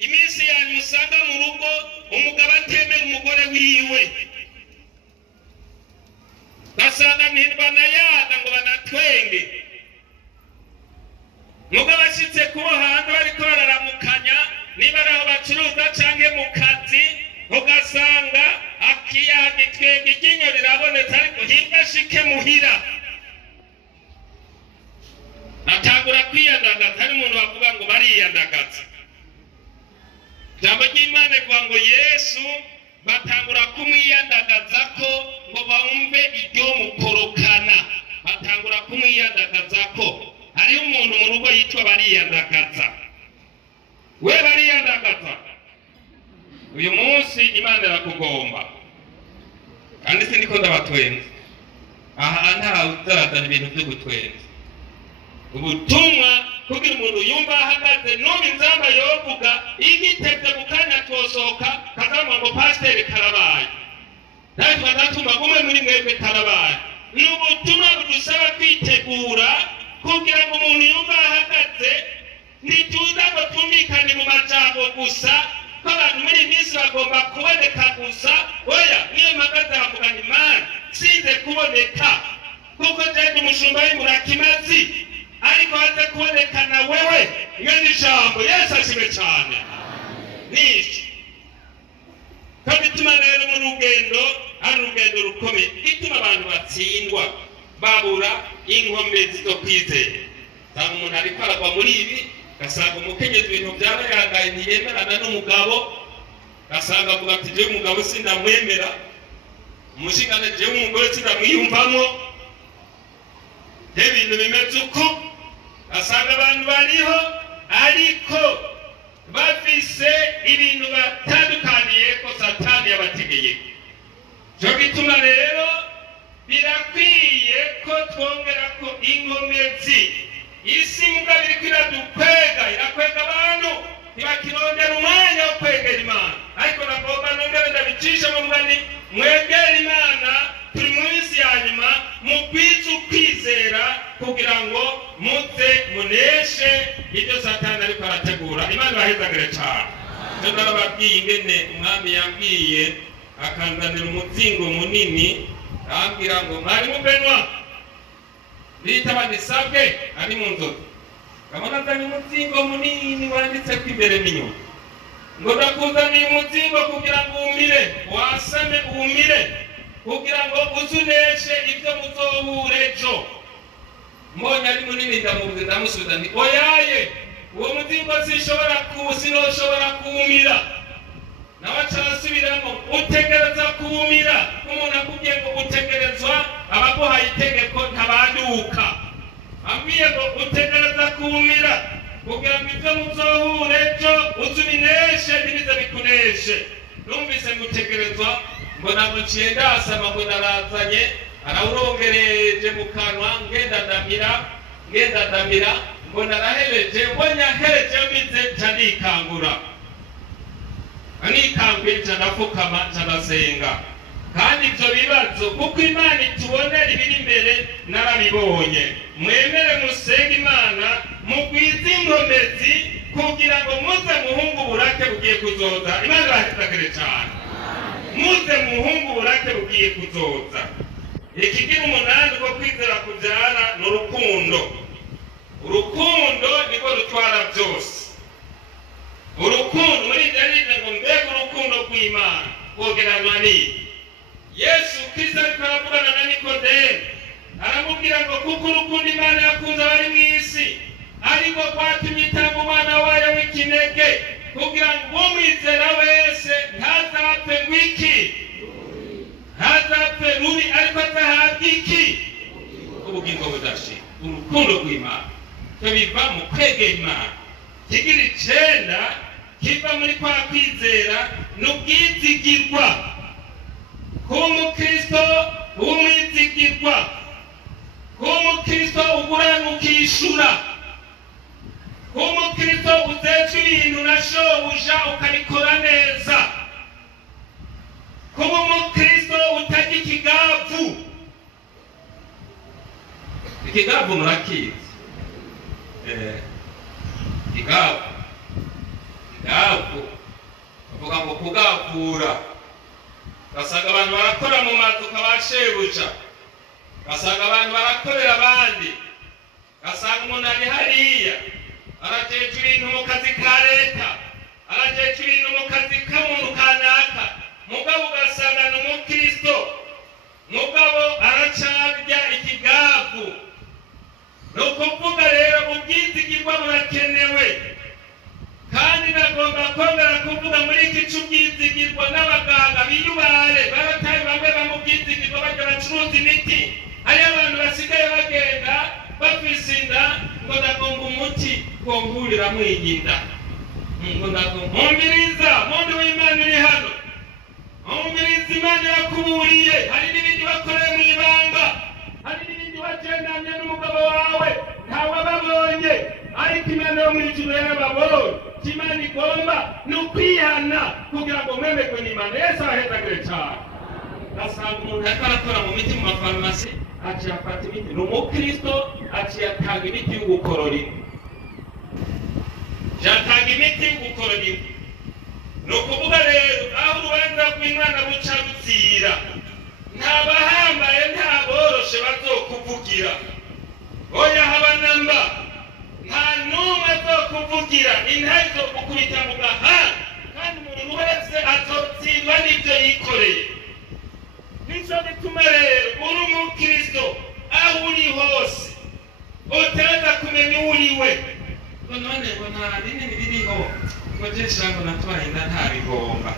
iminsi ya nyuma usanga mu rugo umugabo atemera umugore wiwe, basanga ntibanayaga ngo banatwenge. Mugabo ashitse kubo hantu bariko bararamukanya, niba ari aho bacuruza canke mu kazi, ugasanga akiyaga itwenge iryinyo rirabonetse, ariko hirya ashike muhira atangura kwiyandagaza. Hari umuntu bavuga ngo bariyandagaza. Ijambo ry'Imana rivuga ngo Yesu batangura kumwiyandagaza ko ngo bumve iryo mukorokana. batangura kumwiyandagaza ko hariho umuntu mu rugo yitwa bariyandagaza. We bariyandagaza, uyu munsi Imana irakugomba kandi siniko ndabatwenza aha ntawe utarazana ibintu byo gutwenza. Ubutumwa kugira umuntu yumva ahagaze n'ubu inzamba yovuga igitebye mu kanya twosohoka kazamwa ngo pasiteri karabaye nawe twazatuma umwe muri mwebwe karabaye. Ni ubutumwa budusaba kwitegura kugira ngo umuntu yumva ahagaze. Ntituza ngo tumvikane mu majambo gusa ko abantu muri iyi minsi bagomba kuboneka gusa. Oya, niyo mpagaze havuga nti Mana sinze kuboneka kuko jende umushumba w'imurakimazi ariko haze kuboneka na wewe iyo ni ijambo. Yesu ashimwe cyane. Nishi kandi bituma rero mu rugendo ari urugendo rukomeye bituma abantu batsindwa babura inkomezi zo kwizera. Sanga umuntu ariko aragwa muri ibi, gasanga umukenyezi ibintu byaba yangaye ntiyemerana n'umugabo, gasanga avuga ati jewe umugabo sindamwemera, umushingana jewe umugore sindamwiyumvamo, ibintu bimeze uko. Gasanga abantu bariho ariko bafise ibintu batandukaniye ko Satani yabategeye. Cyo gituma rero birakwiye ko twongera ko inkomezi. Isi mugabo iriko iradukwega, irakwega abantu ntibakirondera umwanya wo kwegera Imana. Ariko nagomba nongere ndabicisha mu mugani, mwegera Imana, turi mu minsi ya nyuma, mugwize ukwizera kugira ngo muze muneshe ibyo Satani ariko arategura. Imana ibahezagire cyane. Rero narababwiye ingene umwami yambwiye akanzanira umuzingo munini, arambwira ngo mwarimu Benwa bita badisabwe ari mu nzozi, kabona azanye umuzingo munini wanditse ko imbere n'inyuma, ngo ndakuzaniye umuzingo kugira ngo umire, wasame umire, kugira ngo uzuneshe ibyo muzohura ejo. Mbonye ari munini ndamubuze, ndamusubiza nti oyaye, uwo muzingo sinoshobora kuwumira. Nawe acarasubiramo, utegereza kuwumira. Umuntu akubwiye ngo utegerezwa, abaguhaye itegeko ntabanduka. Ambwiye ngo utegereza kuwumira kugira ngo ibyo muzohura ejo uzubineshe ntibize bikuneshe. Numvise ngutegerezwa, ngo ntabwo nciye ndasama, ngo narazanye arawurongereje mu kanwa, ngenda ndamira, ngo narahereje, ngo nyahereje mbize nca nikangura. Anikanguye nca ndapfukama nca ndasenga. Kandi ibyo bibazo kuko Imana itubonera ibiri imbere narabibonye. Mwemere musenge Imana, mugwize inkomezi kugira ngo muze muhungu uburake bugiye kuzoza. Imana ibahezagire cyane. Muze muhungu uburake bugiye kuzoza. Ikigira umunani ko kwizera kubyara ni urukundo. Urukundo niko rutwara byose. Urukundo muri jaride ngo mbega urukundo rw'Imana kogeranwa ni Yesu Kristo ariko aravugana na Nikodemu, aramubwira ngo kuko urukundo Imana yakunze abari mu isi ariko rwatumye itanga umwana wayo w'ikinege kugira ngo umwizera wese ntazapfe ngwiki, ntazapfe rubi, ariko azahabwa iki? Ubugingo budashira. Urukundo rw'Imana cyo biva mu kwegera Imana. Kigira 9 kiva muri kwa kwizera n'ubwizigirwa. Kuba umukristo w'umwizigirwa, kuba umukristo uguranukishura, kuba umukristo uzeca ibintu na shobuja ukabikora neza, kuba umukristo utajya ikigavu. Ikigavu murakizi? Ikigavu bavuga ngo kugavura. Basanga abantu barakora mu mazu kabashebuja, basanga abantu barakorera abandi, basanga umuntu ari hariya arajeje ibintu mu kazi ka leta, arajeje ibintu mu kazi k'umuntu kanaka, mugabo ugasanga ni umukristo, mugabo aracarya ikigavu. Ni ukuvuga rero ubwizigirwa burakenewe, kandi nagomba kongera kuvuga muri iki cy'ubwizigirwa n'abaganga biyubare barataye bamwe bamubwizigirwa bajya bacuruza imiti hari abantu basigaye bagenda bafise inda ngo ndagomba umuti wongurira mwiyinda ngo ndagomba umviriza muntu w'Imana uri hano umviriza Imana yakuburiye hari n'ibindi bakoreye mu ibanga hari n'ibindi wagendanye n'umugabo wawe ntawe babonye ariko Imana yo muri ijuru yarababonye Imana igomba ni ukwihana kugira ngo mwemerwe n'Imana Yesu ahezagire cyane asanga umuntu akarakora mu miti mu mafarumasi aciye afata imiti ni umukristo aciye atanga imiti y'ugukorora inda yatanga imiti y'ugukorora inda ni ukuvuga rero aho urubanza rw'Imana ruca ruzira ntabahambaye ntaboroshe bazokuvugira oya habanamba nta n'umwe azokuvugira intahe izokukubita mu gahanga kandi umuntu wese azotsindwa n'ibyo yikoreye nico bituma rero uri umukristo aho uri hose utaza kumenya uriwe ngo none ngo nta binini biriho ngo jesha ngo natwaye inda ntabigomba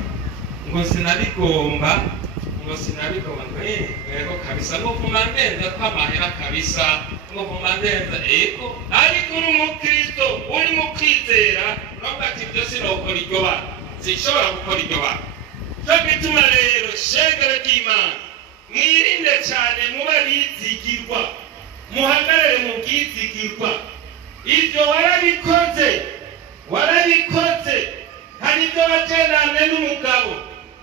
ngo sinabigomba ego kabisa ngo kumandenza kw'amahera kabisa ngo kumandenza ego ariko uri umukristo uri mu kwizera nubwo ati ibyo sinokora iryo bara sinshobora gukora iryo bara cyo bituma rero shengero ry'Imana mwirinde cyane muba bizigirwa muhagarare mu bwizigirwa ibyo warabikoze hari ibyo bagendane n'umugabo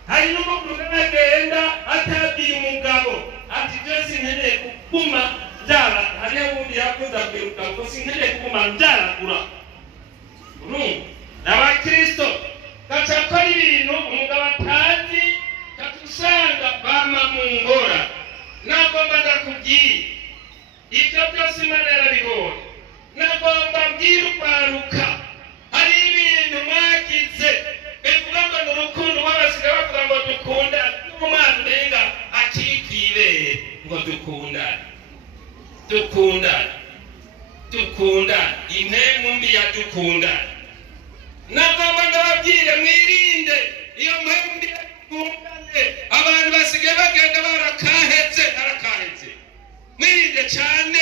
hari n'umugore agenda atabwiye umugabo ati byo sinkeneye kuguma byara hariho ubundi yakoze akwiruka ngo sinkeneye kuguma byaragura n'abakristo gacakora ibintu umugabo atazi katusanga bama mu ngora nagomba ndakubwira ibyo byose Imana yarabibonye nagomba mbwira urwaruka hari ibintu mwagize bivuga ngo ni urukundo wabasigaye bavuga ngo dukundane n'umwana urenga akikibere ngo dukundane impemu mbi ya dukundane nagomba ndababwire mwirinde iyo mpemu mbi ya dukundane abantu basigaye bagenda barakahetse mwirinde cyane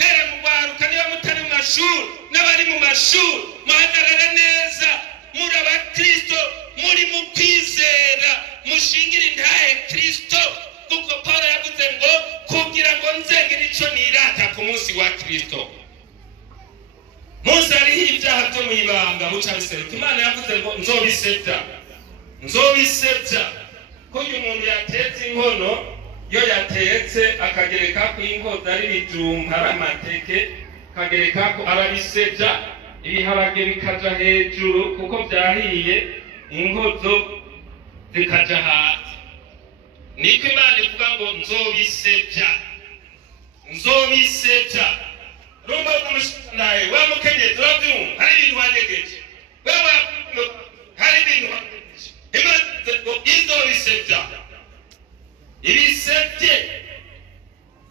here mu rwaruka niba mutari mu mashuri n'abari mu mashuri muhagarare neza muri abakristo muri mu kwizera mushingire intahe Kristo kuko Paulo yavuze ngo kugira ngo nzengere icyo nirata ku munsi wa Kristo Musa hariho ibyaha byo mu ibanga muca bisereka Imana yavuze ngo nzobisebya ko uyu muntu yatetse inkono yo yatetse akagereka ku inkoza ari ibijumba ari amateke akagereka ko arabisebya ibiharage bikaja hejuru kuko byahiye inkozo zikaja hasi niko Imana ivuga ngo nzobisebya rumba rw'umushanaye wa mukenyezi urabyumva hari ibintu wanyegeje hari ibintu wanyegeje Imana ngo izobisebya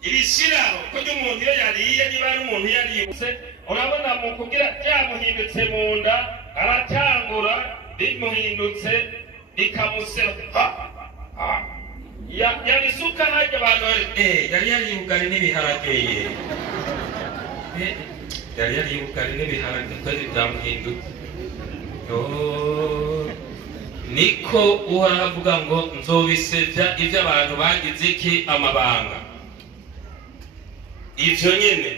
ibishyiraho kuko umuntu iyo yariye niba ari umuntu yaributse urabona mu kugira byamuhindutse mu nda aratangura bimuhindutse bikamuseba yabisuka hajya abantu yari yariyugari n'ibiharage kwezi byamuhindutse niko uhoraho avuga ngo nzobisebya ibyo abantu bagize iki amabanga ivyo nyene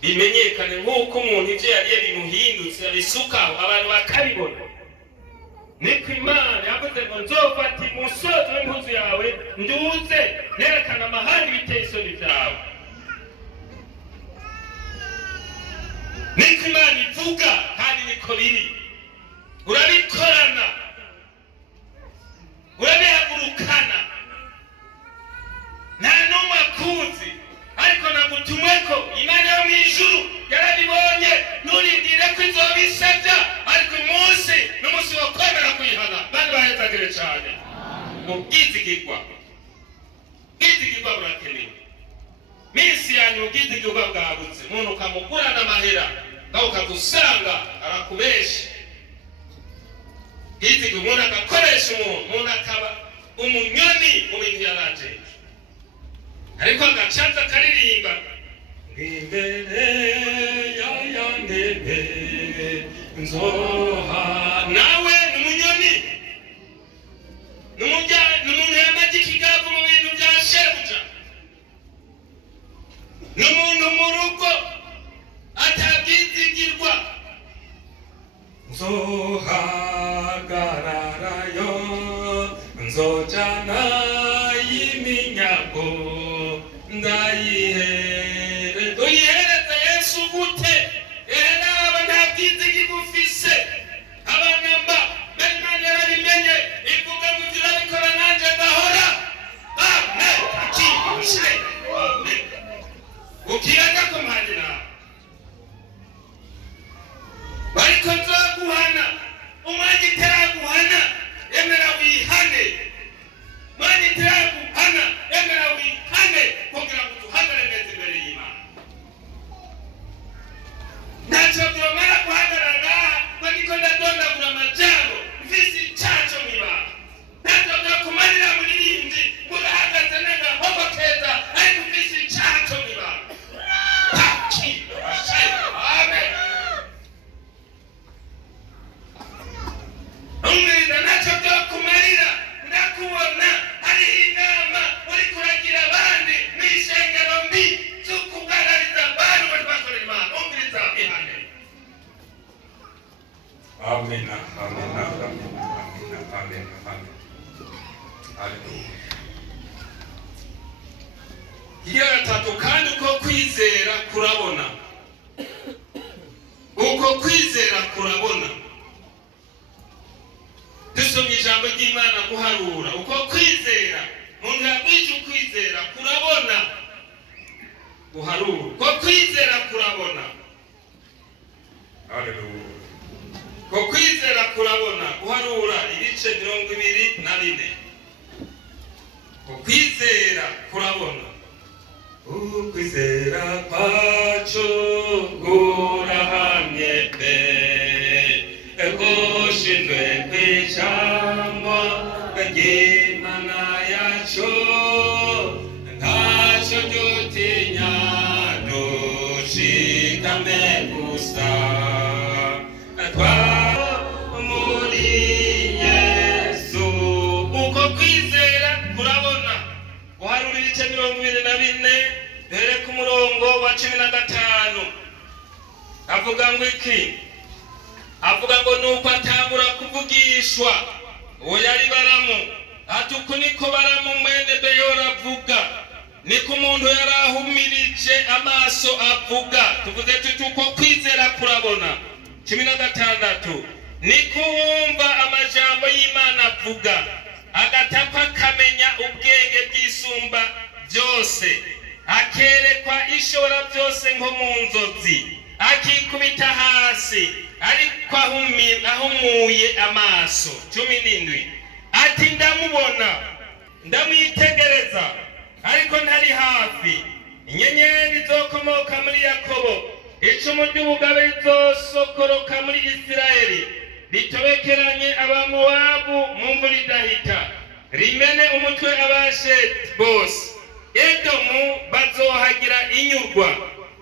bimenyekane nk'uko umuntu ivyo yariye bimuhindutse abisukaho abantu bakabibona niko Imana yavuze ngo nzofata umusozo w'impuzu yawe nduze nerekana amahanga biteye isoni vyawe niko Imana ivuga kandi niko biri urabikorana urabihagurukana nta n'umwe akuzi ariko nagutumweko Imana yo mw'ijuru yarabibonye nturindire ko izobisebya ariko umunsi n'umunsi wo kwemera kuyihana bandi bahezagire cyane mu bwizigirwa burakenewe minsi yanyu ubwizigirwa bwagutse umuntu ukamugurana amahera nawe ukagusanga arakubesha bwizigirwa umuntu agakoresha umuntu akaba umunyoni mu bintu yarajeje ariko agacaza karirimba imbere ya ntebe nzoha. Nawe ni umunyoni, ni umuntu yamaze ikigavu mu bintu bya shebuja, ni umuntu mu rugo atabyizigirwa. Nzohagararayo nzojana y'iminyago ndayihere. Uyihereza Yesu gute? Era abana byizigirwa ufise abanamba Imana yarabimenye ivuga ngo turabikora nanje ndahora. Amen. Akishire. Amen. Ukiraga kumandira bariko nzoguhana umwanya itaraguhana emera wihane. Umwanya itaraguhana emera wihane kugira ngo duhagarare neza imbere y'Imana. Ntacyo byomara guhagarara ngo niko ndadondagura amajambo mfise icaco mw'ibanga. Ntacyo byokumarira muririmbyi murahagaze n'agahogo keza ariko mfise icaco mw'ibanga. Amen. Umwiriza ntacyo byokumarira ndakubona hari inama uri kuragira abandi n'ishengero mbi z'ukugarariza abantu bari bakorera Imana. Umwiriza ihane. Amen. Amen. Amen. Amen. Amen. Hallelujah. Iyo gatatu kandi uko kwizera kurabona. Uko kwizera kurabona. Dusomye ijambo ry'Imana guharura. Uko kwizera umuntu yabwije ukwizera kurabona. Guharura. Uko kwizera kurabona. Hallelujah. Uko kwizera kurabona. Guharura ibice 24. Uko kwizera kurabona. Ukwizera kwacu kurahamye pe. Egoshinzwe kw'ijambo ry'Imana yacu. Ntacyo dutinya dushikame gusa. Muri Yesu. Uko kwizera kurabona. Guharura ibice 24 dore ku murongo wa 15. Avuga ngo iki? Avuga ngo nuko atangura kuvugishwa uwo yari Baramu. Ati uku niko Baramu mwene Beyora avuga, niko umuntu yari ahumirije amaso avuga. Tuvuze tuti uko kwizera kurabona. 16. Niko wumva amajambo y'Imana avuga, agatapa akamenya ubwenge bw'isumba byose, akerekwa ishobora byose nko mu nzozi, akikubita hasi ariko ahumuye amaso. 17. Ati ndamubona ndamwitegereza ariko ntari hafi. Inyenyeri zokomoka muri Yakobo, icumu ry'ubugabe rizosokoroka muri Isirayeli, ritobekeranye abamowabu mu mvura idahita, rimene umutwe abasheti bose. Edomu bazohagira inyurwa,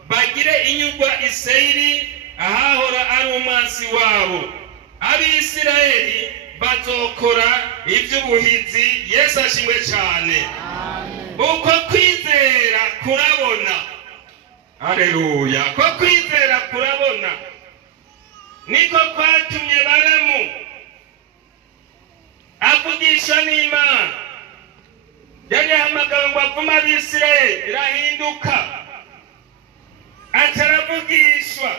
bagire inyurwa Isirayeli ahahora ari umwansi wabo. Abisirayeli bazokora iby'ubuhizi. Yesu ashimwe cyane. Uko kwizera kurabona. Haleluya. Ko kwizera kurabona niko kwatumye Baramu avugisha n'Imana. Yari ahamagawe ngo avume Abisirayeli, irahinduka ataravugishwa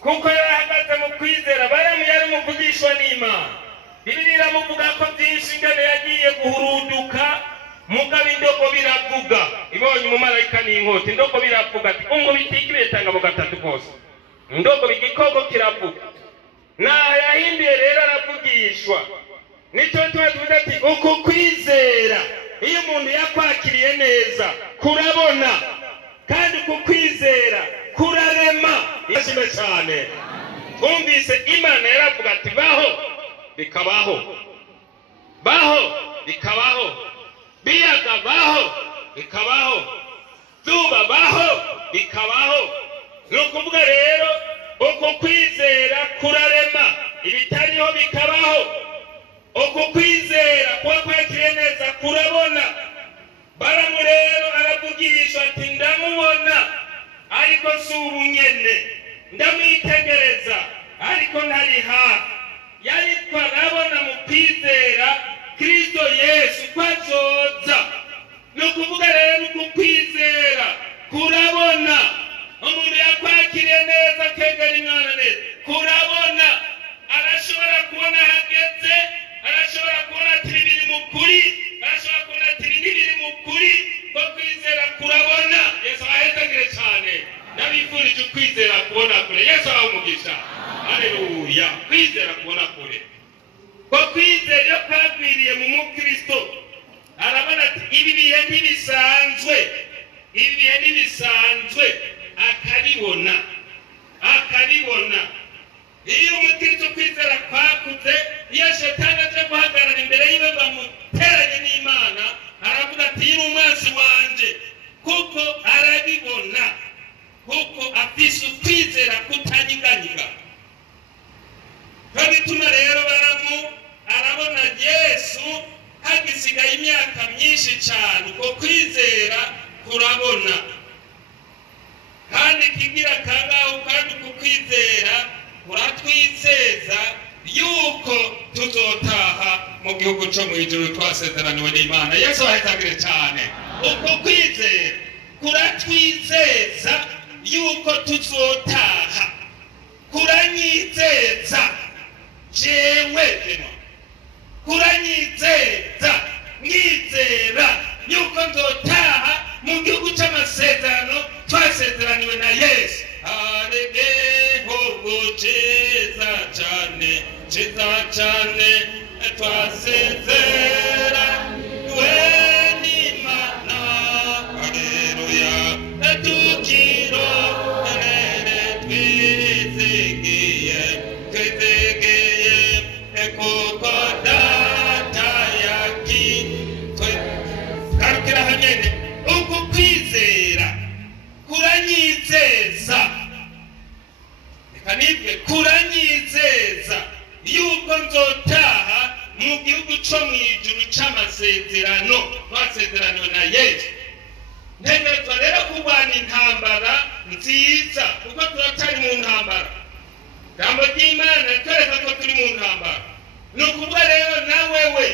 kuko yarahagaze mu kwizera. Baramu yari muvugishwa n'Imana. Bibiliya iramuvuga ko byinshi ingene yagiye guhuruduka, mugabo indogo biravuga. Ibonye umumarayika n'inkota, indogo biravuga ati ungo bitikire tangabo gatatu kose. Indogo bigikoko kiravuga. Na yahinduye rero aravugishwa. Nico tuvuga ati uko kwizera iyo umuntu yakwakiriye neza kurabona, kandi uko kwizera kurarema. Yashime cyane. Twumvise Imana yaravuga ati baho bikabaho, baho bikabaho, biyaga baho bikabaho, zuba baho bikabaho. Ni ukuvuga rero uko kwizera kurarema ibitariho bikabaho, uko kwizera kuba kwakiriye neza kurabona. Balamu rero aravugisha ati ndamubona ariko si ubu nyene, ndamwitegereza ariko ntari hafi. Yariko arabona mu kwizera Kristo Yesu ko azoza. Ni ukuvuga rero uku kwizera kurabona. Umuntu yakwakiriye neza akegera Imana neza kurabona, arashobora kubona hageze, arashobora kubona ati biri mu kuri, arashobora kubona ati biri mu kuri. Ko kwizera kurabona. Yesu ahezagire cyane. Nabifurije kwizera kubona kure. Yesu abamugisha. Haleluya. Kwizera kubona kure. Ko kwizera iyo kwagwiriye mu Mukristo arabona ati ibi bihe ntibisanzwe, ibi bihe ntibisanzwe, akabibona, akabibona. Iyo Umukristo kwizera kwakuze, iyo Shetani aje guhagarara imbere yiwe bamuteranye n'Imana, aravuga ati yiri umwanzi wanje, kuko arabibona, kuko afise ukwizera kutanyiganyiga. Bituma rero Balamu arabona Yesu hagisigaye imyaka myinshi cyane, uko kwizera kurabona. Kandi kigira kangaho, kandi uko kwizera kuratwizeza yuko tuzotaha mu gihugu cyo mu ijuru twasezeraniwe n'Imana. Yesu ahezagire cyane. Uko kwizera kuratwizeza yuko tuzotaha, kuranyizeza jewe, kuranyizeza mwizera yuko nzotaha mu gihugu cy'amasezerano twasezeraniwe na Yesu. Haleluya, ciza cyane, ciza cyane twasezeraniwe n'Imana. Haleluya, tukiro twizigiye, twizigiye kuko data yakitwe. Garukira hanyene, uku kwizera kuranyizeza, kanibwe kuranyizeza yuko nzotaha mu gihugu cyo mu ijuru c'amasezerano twasezeraniwe na Yesu. Ntegerezwa rero kurwana intambara nziza, kuko turatari mu ntambara. Ijambo ry'Imana twereka ko turi mu ntambara. Ni ukuvuga rero nawewe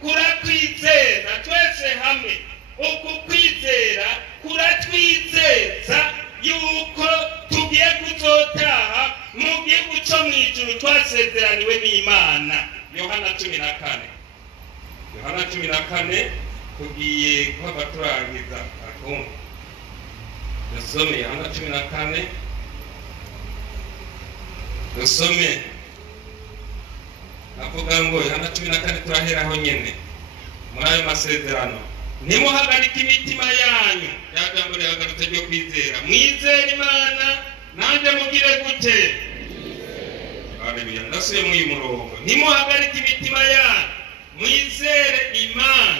kurakwizeza twese hamwe. Uku kwizera kuratwizeza yuko tugiye kuzotaha mu gihugu cyo mu ijuru twasezeraniwe n'Imana. Yohana 14. Yohana 14 tugiye kuba turangiza akumva. Dusome Yohana 14. Dusome. Avuga ngo Yohana 14 turaheraho nyene muri ayo masezerano. Nimuhagarike imitima yanyu. Yagambye yagarutse byo kwizera. Mwizere Imana, nanje mugire gute? Haleluya. Ndasuye mu murongo. Nimuhagarike imitima yanyu. Mwizere Imana,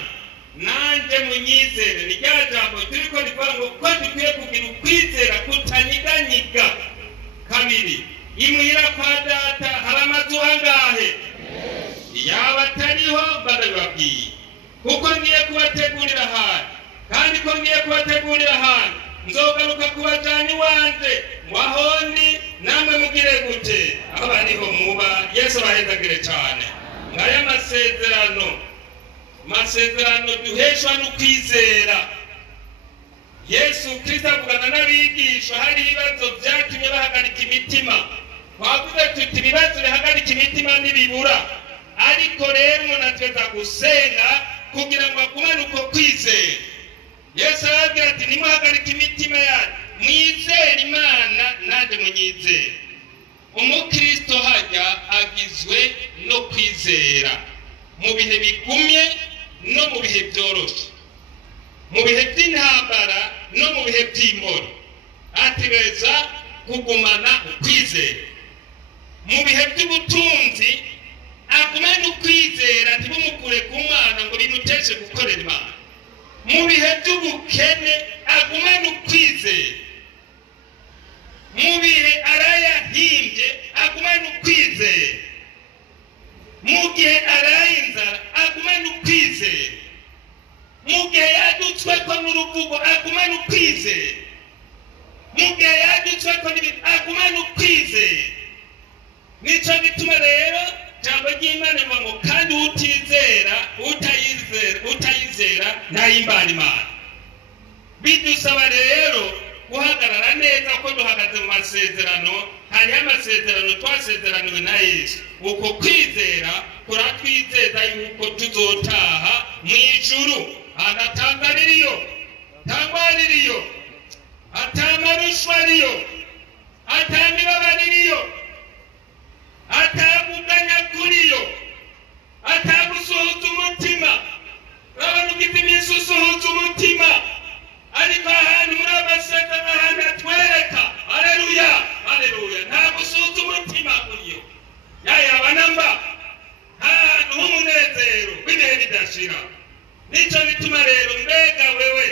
nanje munyizere. Ni rya jambo turiko rivuga ngo ko dukwiye kugira ukwizera kutanyiganyiga. Kabiri, imuhira kwa data hari amazu angahe? Yaba atariho barababwiye, kuko ngiye kubategurira ahantu, kandi ko ngiye kubategurira ahantu nzogaruka kubajana iwanje, wahondi namwe mugire gute? Aho bariho muba. Yesu abahezagire cyane. Ngaya masezerano duheshwa n'ukwizera. Yesu Kristo avugana n'abigisha, hari ibibazo byatumye bahagarika imitima. Twavuze tuti ibibazo bihagarika imitima ntibibura, ariko rero umuntu ateza gusenga kugira ngo agumane uko kwizera. Yesu arabwira ati nimuhagarike imitima yanyu, mwizere Imana, nanje munyizere. Umukristo hajya agizwe no kwizera mu bihe bigumye no mu bihe byoroshye, mu bihe by'intambara no mu bihe by'imboro. Ategereza kugumana ukwizera. Mu bihe by'ubutunzi agumane ukwizera, ntibumukure ku Mana ngo bimuteshe gukorera Imana. mu bihe by'ubukene agumane ukwizera, mu bihe arayahimbye agumane ukwizera, mu gihe araye inzara agumane ukwizera, mu gihe yadutsweko n'uruvugo agumane ukwizera, mu gihe yadutsweko n'ibintu agumane ukwizera. Nico gituma rero jambo ry'Imana ngo kandi utayizera ntayimbara Imana. Bidusaba rero guhagarara neza ko duhagaze mu masezerano. Hariho amasezerano twasezeraniwe na Yesu. Uko kwizera kuratwizeza yuko tuzotaha mu ijuru. Anatangaririyo, tangwaririyo, atamarushwariyo, atamibabaririyo, ataguganya kuriyo, atagusuhuza umutima. Urabona ugize iminsi usuhuza umutima, ariko ahantu muri amasezerano ahantu atwereka, haleluya, haleluya, ntagusuhuza umutima kuriyo. Yayaba namba ahantu h'umunezero w'ibihe bidashira. Nico bituma rero mbega wewe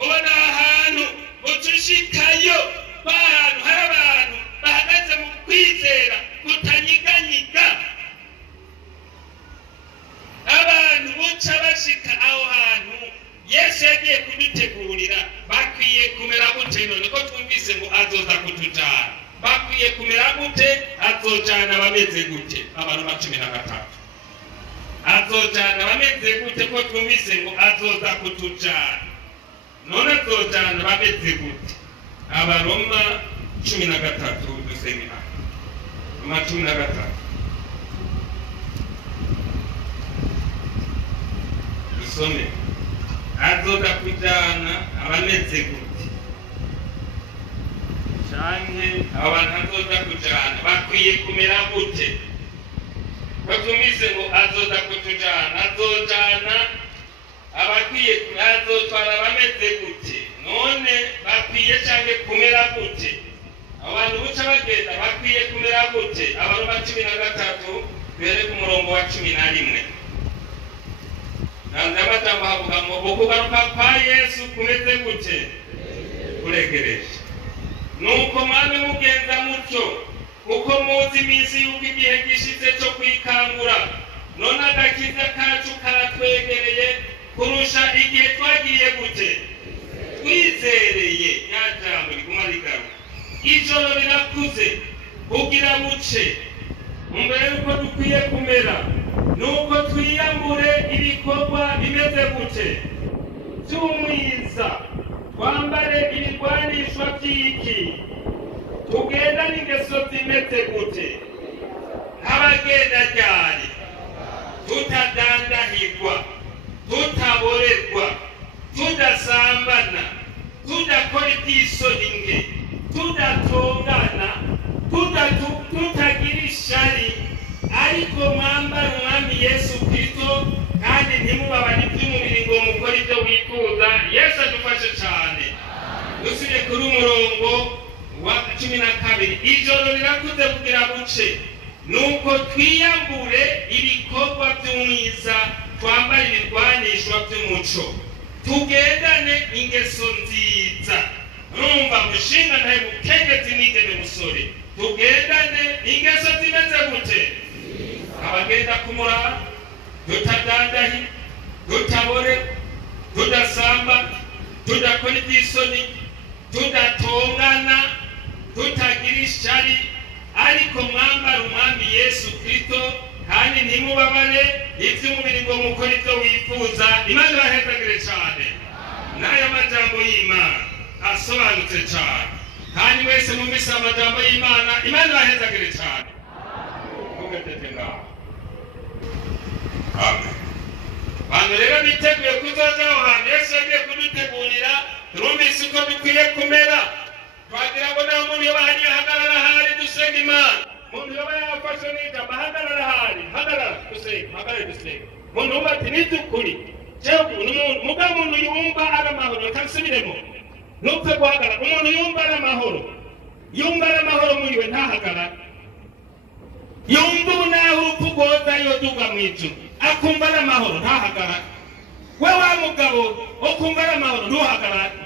ubona ahantu ucushikayo, ahantu hari abantu bahagaze mu kwizera kutanyiganyiga, abantu buca bashika aho hantu Yesu yagiye kudutegurira. Bakwiye kumera gute? None ko twumvise ngo azoza kutujana, bakwiye kumera gute? Azojana bameze gute? Abantu ba 13 azojana bameze gute? Ko twumvise ngo azoza kutujana, none azojana bameze gute? Abaroma 13 dusema Roma 13 dusome azoza kujana abameze gute, canke abantu azoza kujana bakwiye kumera gute? Ko twumvise ngo azoza kutujana, azojana abakwiye azotwara bameze gute? None bakwiye canke kumera gute? Abantu buca bagenda bakwiye kumera gute? Abaroma 13 bere ku murongo wa 11. Nanze amajambo havuga ngo ukugaruka kwa Yesu kumeze gute? Kuregereje. Nuko mwami mugenza mutyo, kuko muzi iminsi y'uko igihe gishize cyo kwikangura. None agakiza kacu karatwegereye kurusha igihe twagiye gute? Twizereye. Ya jambo riguma rigaruka. Ijoro rirakuze kugira buce. Mbere yuko dukwiye kumera, nuko twiyambure ibikorwa bimeze gute? By'umwiza. Twambare ibigwanishwa by'iki? Tugenda n'ingeso zimeze gute? Abagenda ryari, tutadandahirwa, tutaborerwa, tudasambana, tudakora iby'isoni nke, tudatongana, tutagira ishari, ariko mwambara umwami Yesu Kristo, kandi ntimubabane iby'umubiri ngo mukore ibyo wifuza. Yesu adufashe cyane. Dusubire kuri umurongo wa 12. Ijoro rirakuze kugira buce, nuko twiyambure ibikorwa by'umwiza, twambare ibigwanishwa by'umuco, tugendane ingeso nziza. Numva mushinga ntaye mukengezi nigeme musore, tugendane ingeso zimeze gute? Abagenda kumura, tutadandahi, tutabore, tudasamba, tudakora iby'isoni, tudatongana, tutagira ishari, ariko mwambara umwami Yesu Kristo, kandi ntimubabare iby'umubiri ngo mukore ibyo wifuza. Imana irahezagire cyane. N'aya majambo y'Imana asobanutse cyane, kandi wese mwumvise amajambo y'Imana, Imana irahezagire cyane. Amen. Bantu rero biteguye kuzoza aho hantu Yesu yagiye kudutegurira, turumvise uko dukwiye kumera. Twagira ngo nta muntu yoba hariya hagarara hari dusenga Imana. Muntu yoba yafashe n'ijambo hagarara hari, hagarara dusenga, hagarara dusenga. Muntu uba ati n'iby'ukuri, mugabo umuntu yumva ari amahoro, akansubiremo. Nupfe guhagarara, umuntu yumva ari amahoro, yumva ari amahoro muri we ntahagarara. Yumva naho urupfu rwoza yoduga mu ijuru, akumva ari amahoro ntahagarara. we wa mugabo ukumva ari amahoro ntuhagarare.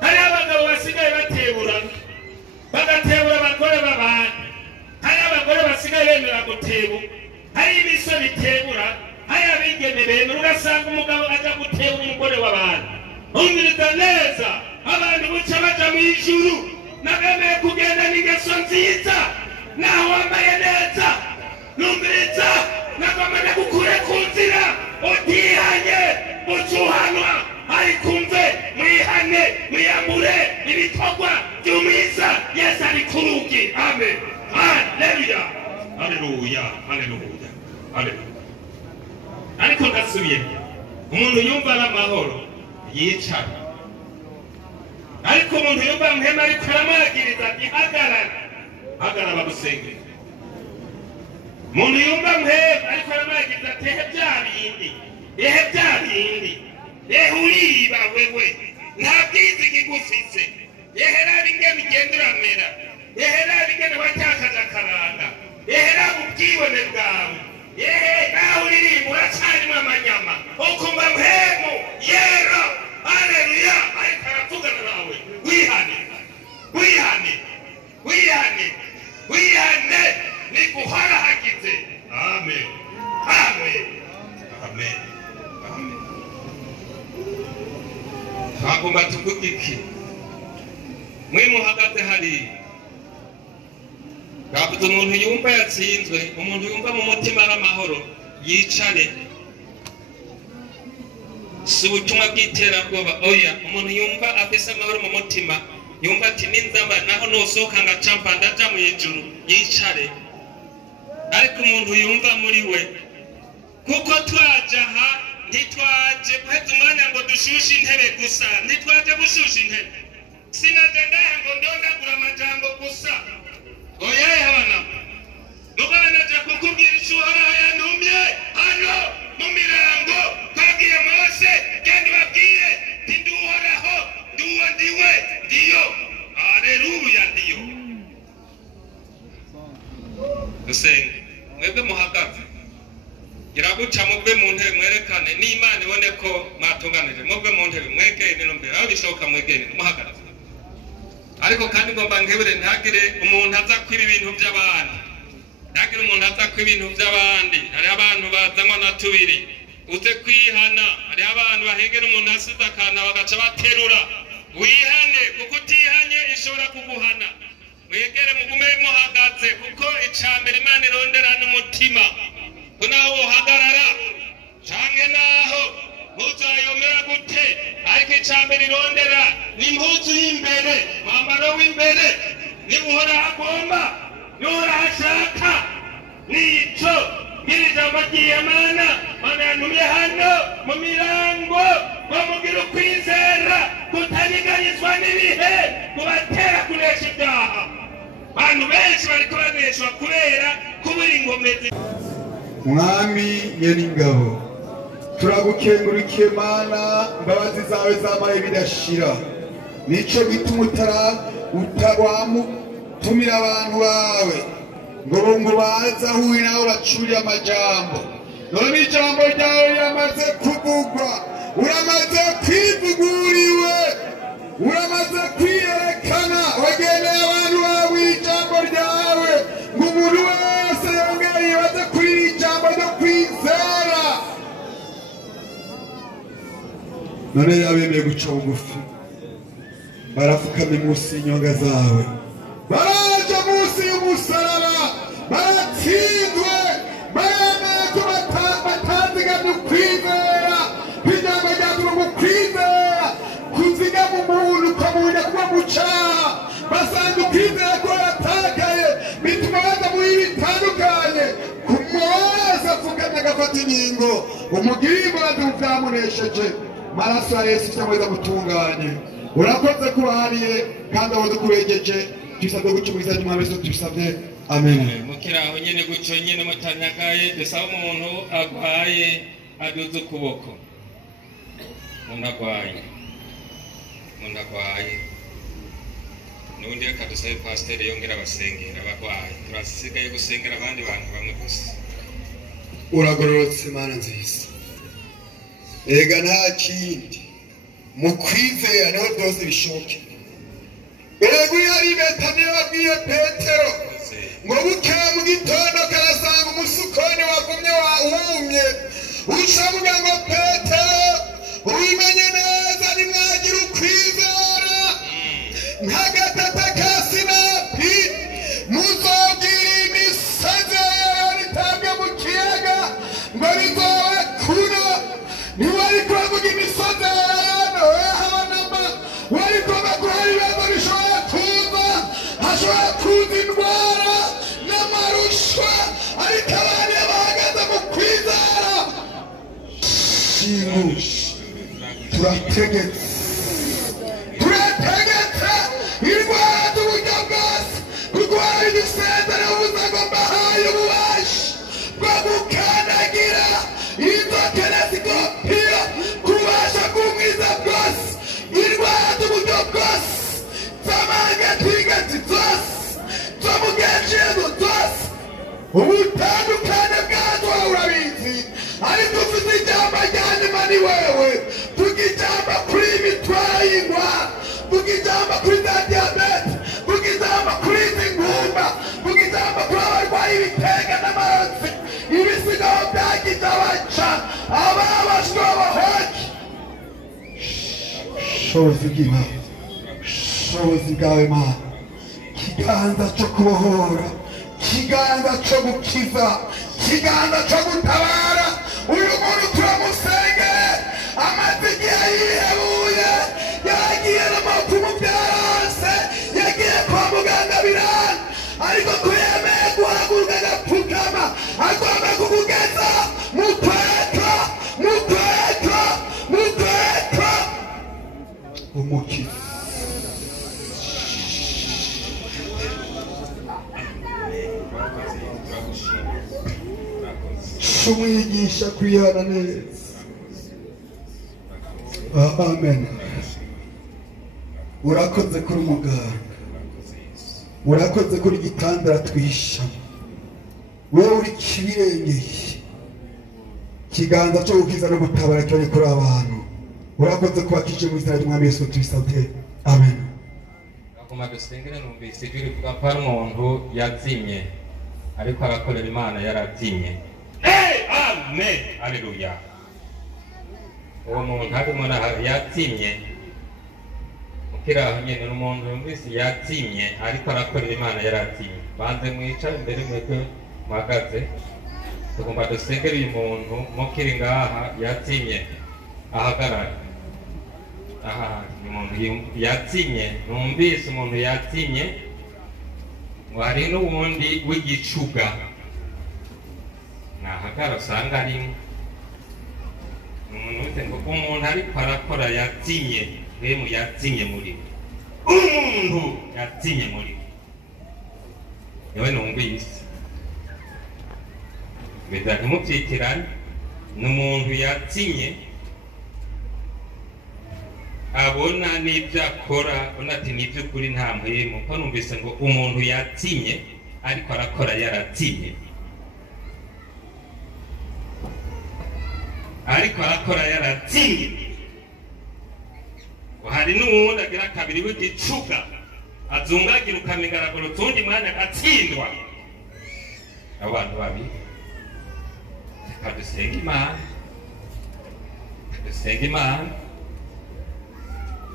Hari abagabo basigaye bateburana bagatebura abagore b'abandi, hari abagore basigaye bemera gutebuka, hari ibiso bitebura, hari abigeme bemera, ugasanga umugabo aja gutebura umugore w'abandi. Umviriza neza, abantu buca baja mw'ijuru nabemeye kugenda n'ingeso nziza naho wambaye neza. Numviriza nagomba gukure ku nzira utihanye ucuhanwa, ariko umve mwihane mwiyambure ibikorwa by'umwiza Yesu ari ku rugi. Amen. Haleluya, haleluya, haleluya, haleluya. Ariko ndasubiye, umuntu yumva ari amahoro yicara, ariko umuntu yumva mpema ariko aramwagiriza ati hagarara bagusengere. Umuntu yumva mpema ariko aramwagiriza ati ehe bya bindi uriba wewe nta bwizi kigufise, raba ingene ugenda uramera, raba ingene watakaje akaranga, raba ubwibone bwawe, nawe uririmba uracarimo amanyama ukumva mpemu yera. Haleluya. Ariko aravugana nawe, wihane niguhora hagize. Amen, amen, amen, amen. Hagomba tuvuga iki? Mwe muhagaze hariya, gabuze umuntu yumva yatsinzwe, umuntu yumva mu mutima ari amahoro yicare. Si ubutumwa bw'iterabwoba, oya. Umuntu yumva afise amahoro mu mutima, yumva ati ninzamba naho nosohoka ngacampa ndaja mu ijuru, yicare. Ariko umuntu yumva muri we, kuko twaje aha ntitwaje guheza umwanya ngo dushushe intebe gusa, ntitwaje gushusha intebe. Sinaje ngaha ngo ndondagura amajambo gusa, oya abana nubanaje kukubwira icyo Uhoraho yantumye hano mu Mirango. Twabwiye Mose genda ubabwire nti ndi Uhoraho, ndi uwo ndiwe, ndiyo. Haleluya, ndiyo. Dusenge. Mwebwe muhagaze, iraguca mubwe mu ntebe mwerekane n'Imana ibone ko mwatunganije. Mubwe mu ntebe mwegene no mbere, aho bishoboka mwegene muhagaze. Ariko kandi ngomba nkebure ntagire umuntu aza kwiba ibintu by'abandi, ntagire umuntu aza kwiba ibintu by'abandi. Hari abantu bazanywa na tubiri uze kwihana, hari abantu bahegera umuntu asize akana bagaca baterura. Wihane, kuko utihanye ishobora kuguhana. Mwegere mugume muhagaze, kuko icambere Imana irondera n'umutima. Kunaho uhagarara canke naho muzayomera gute, ariko icambere irondera ni impuzu y'imbere, mwambaro w'imbere. Niba Uhoraho agomba, Uhoraho ashaka, nico ngiri ijambo ry'Imana Mana yantumye hano mu Mirango, bamugira ukwizera kutanyeganyezwa n'ibihe, kubatera kunesha ibyaha. Abantu benshi bariko baneshwa kubera kubura ingomezi. Mwami Nyeningabo, turagukengurukye Mana, imbabazi zawe zamaye bidashira. Nico gituma utawamutumira abantu bawe ngo baze aho uri nabo bacuriye amajambo. None ijambo ryawe riramaze kuvugwa, uramaze kwivuguriwe, uramaze kwiyerekana, wageneye abantu bawe ijambo ryawe ngo umuntu wese yongere yibaze kuri iri jambo ryo kwizera. None yabemeye guca bugufi, barapfukamye munsi y'inyonga zawe, baraje munsi y'umusaraba, baratsinzwe, baremeye ko batazigamye ukwizera. Ijambo ryavuga ngo kwizera kuzigama umuntu ukamurinda kuba mu cyaha. Basanga ukwizera ko yatakaye, bituma baza mu bihe bitandukanye. Ku wese apfukamye agafata inkingo, umugimba waduha byamunesheje. Maraso ya Yesu cyamweza gutunganye. Urakoze kubahariye kandi aho dukubegeje, tubisabye gucumuza n'Umwami Yesu, tubisabye. Amen. Mukiraho nyene guco nyene mutanyakaye, dusaba umuntu agwaye aduze ukuboko. Umuntu agwaye nundi akadusabe pasiteri yongera abasengera abagwayi. Turasigaye gusengera abandi bantu bamwe gusa. Uragororotse Mana nziza, ega nta kindi mu kwizera niho byose bishoboke. Ego yari Betaniya babwiye Petero ngo bukeye mu gitondo karasanga umusukoni wagumye wahumye, ushavuga ngo Petero ubimenye neza nimwagira ukwizera nk'agatata ka sinapi muzobwira imisozi ritabwe mu kiyaga ngo rizobe kuno. Ntiwari kuvuga imisozi y'ahantu habanama, wari kuvuga ko hari ibibazo bishobora kuza, hashobora kuza indwara n'amaruswa, ariko abana bahagaze mu kwizera. turategetse indwara z'uburyo bwose, kurwara igisenzere ubuze ngo mbahaye ububasha bwo gukandagira inzoka na sikopiyo, kubasha bw'ubwiza bwose, indwara z'uburyo bwose, z'amangati zose, zo mu gaciro zose. Ubutandukane bwazo urabizi, ariko ufite ijambo rya nyuma ni wewe. Vuga ijambo kuri imitwaro y'indwara, vuga ijambo kuri za diyabete, vuga ijambo kuri izi ngumba, vuga ijambo kuri abarwayi ibitega n'amarozi, ibisigaho byagize abaca ababashwe abahoki. Shobozi bw'Imana, shobozi bwawe Mana, kiganza cyo kubohora, kiganza cyo gukiza, kiganza cyo gutabara. Uyu muntu turamusenge, amaze igihe yihebuye, yagiye n'amapfumu byarose, yagiye kwa muganga biranga, ariko ko yemeye guhaguruka agapfukama, agomba kukugeza mu kweka umukiza. Umwigisha kwihana neza. Amen. Urakoze kuri muganga, urakoze kuri gitandara twisha, wewe uri kibirengeye, kiganza cyo gukiza no gutabara cyane kuri abantu. Urakoze kubakije mu izina ry'Umwami Yesu tubisabye. Amen. Akoma dusengere numvise ijwi rivuga ko ari umuntu yazimye ariko arakorera Imana yarazimye. Amen. Haleluya. Uwo muntu harimo yazimye, ukiraho nyene n'umuntu yumvise yazimye ariko arakorera Imana yarazimye. Banze mwicara imbere mwebwe muhagaze, tugomba dusengere uyu muntu mukiri ngaha yazimye ahagarara. Aha umuntu yazimye, numvise umuntu yazimye, ngo hari n'uwundi w'igicuga nahagara usanga ari umuntu wese ngo umuntu ariko arakora yazimye, mu yazimye muri we, umuntu yazimye muri we, yewe numvise beza ntimubyitirane, n'umuntu yazimye abona n'ibyo akora, ubona ati n'iby'ukuri nta muhemu, ko numvise ngo umuntu yazimye ariko arakora yarazimye, ariko arakora yarazimye. Hari n'uwundi agira kabiri w'igicuga, azungagira ukamigaragura utundi mwanya agatsindwa. Abantu babiri kadusenga Imana,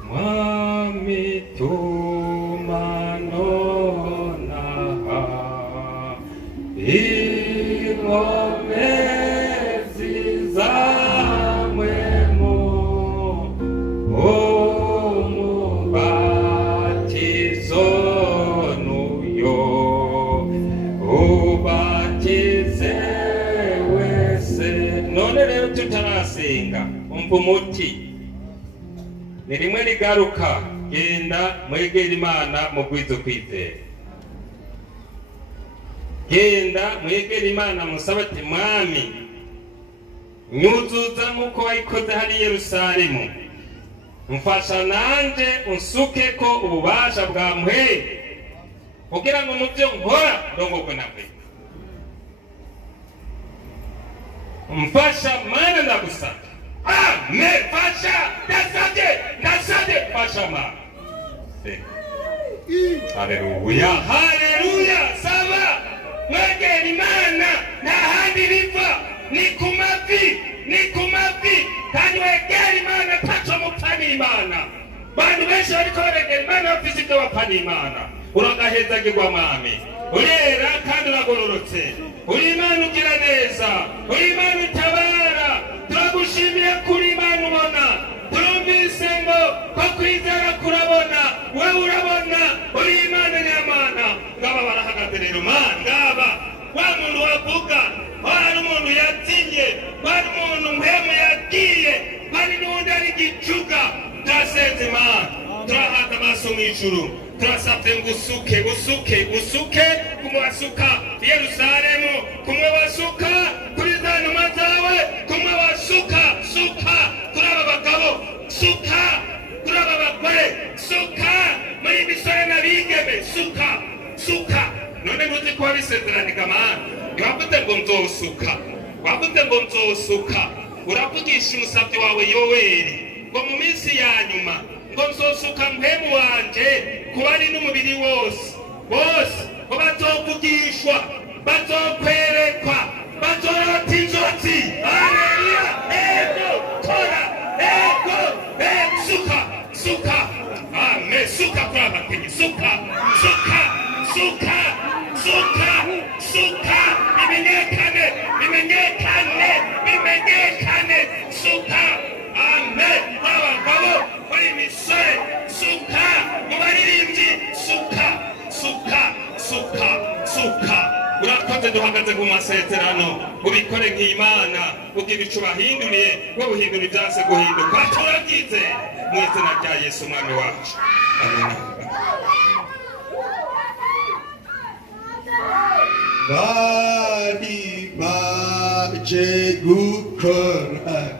Mwami tumanona ingomezi zamwemo, umubatizo nuyo ubatize wese. None rero tutarasenga, umva umuti ni rimwe rigaruka, genda mwegera Imana mugwize ukwizera, genda mwegera Imana musabe ati Mwami nyuzuza nk'uko wayikoze hari Yerusalemu, mfasha nanje unsuke ko ububasha bwa muhe, kugira ngo mu byo nkora ndongorwe nawe. Mfasha Mana ndagusaba. amen fasha ndasabye fasha ma haleluya haleluya saba mwegera imana nta handi riva ni ku mavi kandi wegera imana taco mupfa n'imana bantu benshi bariko baregera imana bafise ibyo bapfa n'imana uragahezagirwa mwami urera kandi uragororotse uri imana ugira neza uri imana utabara turagushimiye kuri imana ubona turumvise ngo ko kwizera kurabona wewe urabona uri imana nyamana ngaba barahagaze rero mana ngaba wa muntu wavuga wari umuntu yatinye wari umuntu mpemu yagiye wari n'undi ari gicuga turasenze imana turahaza amaso mu ijuru turasabye ngo usuke kumwe wasuka i Yerusalemu kumwe wasuka kuri za ntumwa zawe kumwe wasuka kuri aba bagabo suka kuri aba bagore suka muri misore n'abigeme suka none ntuzi ko wabisezeraniga mana wavuze ngo nzosuka uravugisha umusabyi wawe Yoweri ngo mu minsi ya nyuma ngo nzosuka mpemu wanje ku bari n'umubiri wose ngo bazovugishwa bazokwerekwa bazorota inzozi haleluya ego kora ego suka amen suka kuri abakenyi suka bimenyekane suka amen abagabo bari misore suka mu baririmbyi suka urakoze duhagaze ku masezerano ubikore nk'imana ugira ico bahinduriye wo buhindura ivyase guhinduka turagize mu izina rya Yesu umwami wacu amen. bari baje gukora